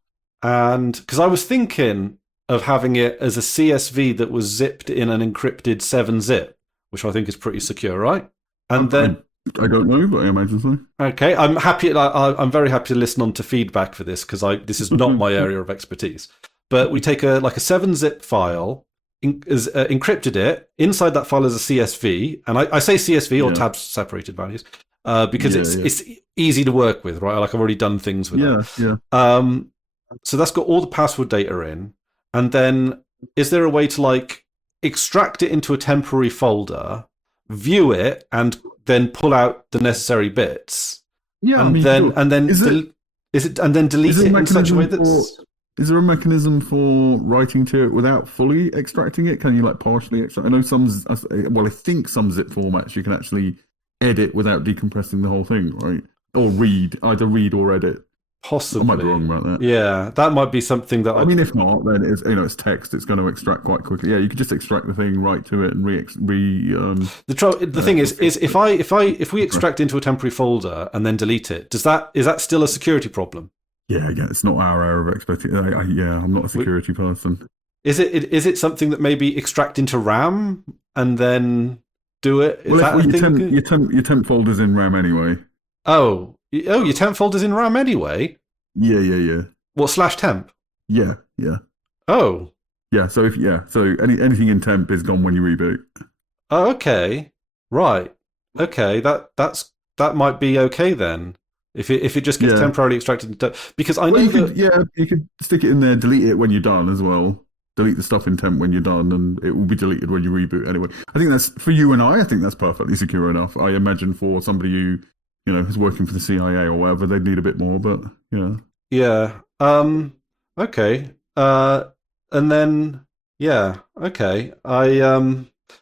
And because I was thinking of having it as a CSV that was zipped in an encrypted 7-zip, which I think is pretty secure, right? And then. I don't know, but I imagine so. Okay, I'm happy. I'm very happy to listen on to feedback for this because this is not my area of expertise. But we take a 7-zip file, encrypted it. Inside that file is a CSV, and I say CSV or tab separated values because it's easy to work with, right? Like I've already done things with it. So that's got all the password data in, and then is there a way to extract it into a temporary folder, view it, and then pull out the necessary bits, and then delete it in such a way that's. Is there a mechanism for writing to it without fully extracting it? Can you partially extract? I know I think some zip formats you can actually edit without decompressing the whole thing, right? Or either read or edit. Possibly. I might be wrong about that. Yeah, that might be something that. I mean, if not, then it's text. It's going to extract quite quickly. Yeah, you could just extract the thing, write to it, and The thing is if we extract into a temporary folder and then delete it, is that still a security problem? Yeah, again, it's not our area of expertise. I'm not a security person. Is it something that maybe extract into RAM and then do it? Your temp folder's in RAM anyway. Oh, your temp folder's in RAM anyway? Yeah. What, /temp? Yeah. Oh. Yeah, so anything in temp is gone when you reboot. Oh, okay. Right. Okay, that might be okay then. If it just gets temporarily extracted, because I know you could stick it in there, delete it when you're done as well. Delete the stuff in temp when you're done, and it will be deleted when you reboot anyway. I think that's for you and I think that's perfectly secure enough. I imagine for somebody who is working for the CIA or whatever, they'd need a bit more, but yeah. Yeah. Okay. And then okay.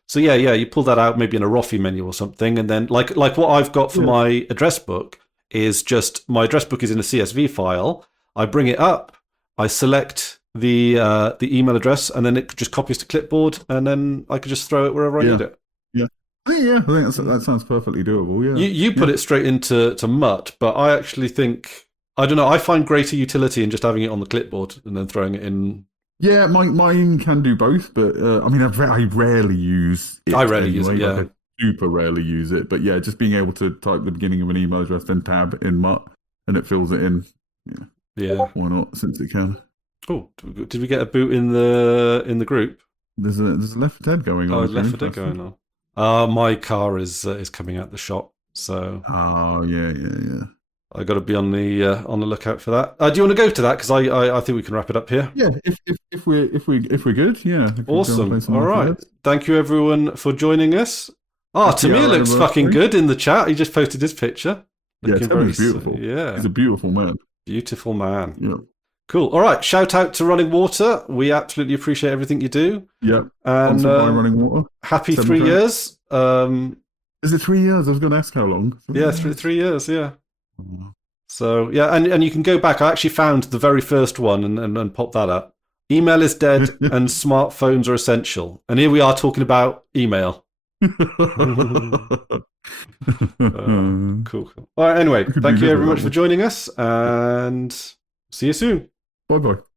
So you pull that out maybe in a Rofi menu or something, and then like what I've got for my address book is just my address book is in a CSV file. I bring it up, I select the email address, and then it just copies to clipboard, and then I could just throw it wherever I need it. Yeah. I think that sounds perfectly doable. Yeah. You put it straight into Mutt, but I actually think I find greater utility in just having it on the clipboard and then throwing it in. Yeah, mine can do both, but I rarely use it. I rarely use it. Yeah. Super rarely use it, but yeah, just being able to type the beginning of an email address, then tab in Mutt, and it fills it in. Yeah. Yeah. Why not? Since it can. Oh, did we get a boot in the group? There's a Left 4 Dead going on. Oh, Left 4 Dead going on. My car is coming out the shop, so. Oh yeah. I got to be on the lookout for that. Do you want to go to that? Because I think we can wrap it up here. Yeah, if we're good, yeah. Awesome. All right. Thank you everyone for joining us. Tamir looks fucking good in the chat. He just posted his picture. Looking Tamir's beautiful. Yeah, he's a beautiful man. Beautiful man. Yeah. Cool. All right. Shout out to Running Water. We absolutely appreciate everything you do. Yeah. And Running Water. Happy 3 years. Is it 3 years? I was going to ask how long. Yeah, 3 years. Yeah. So yeah, and you can go back. I actually found the very first one and pop that up. Email is dead and smartphones are essential. And here we are talking about email. Cool. All right. Anyway, thank you very much for joining us, and see you soon. Bye bye.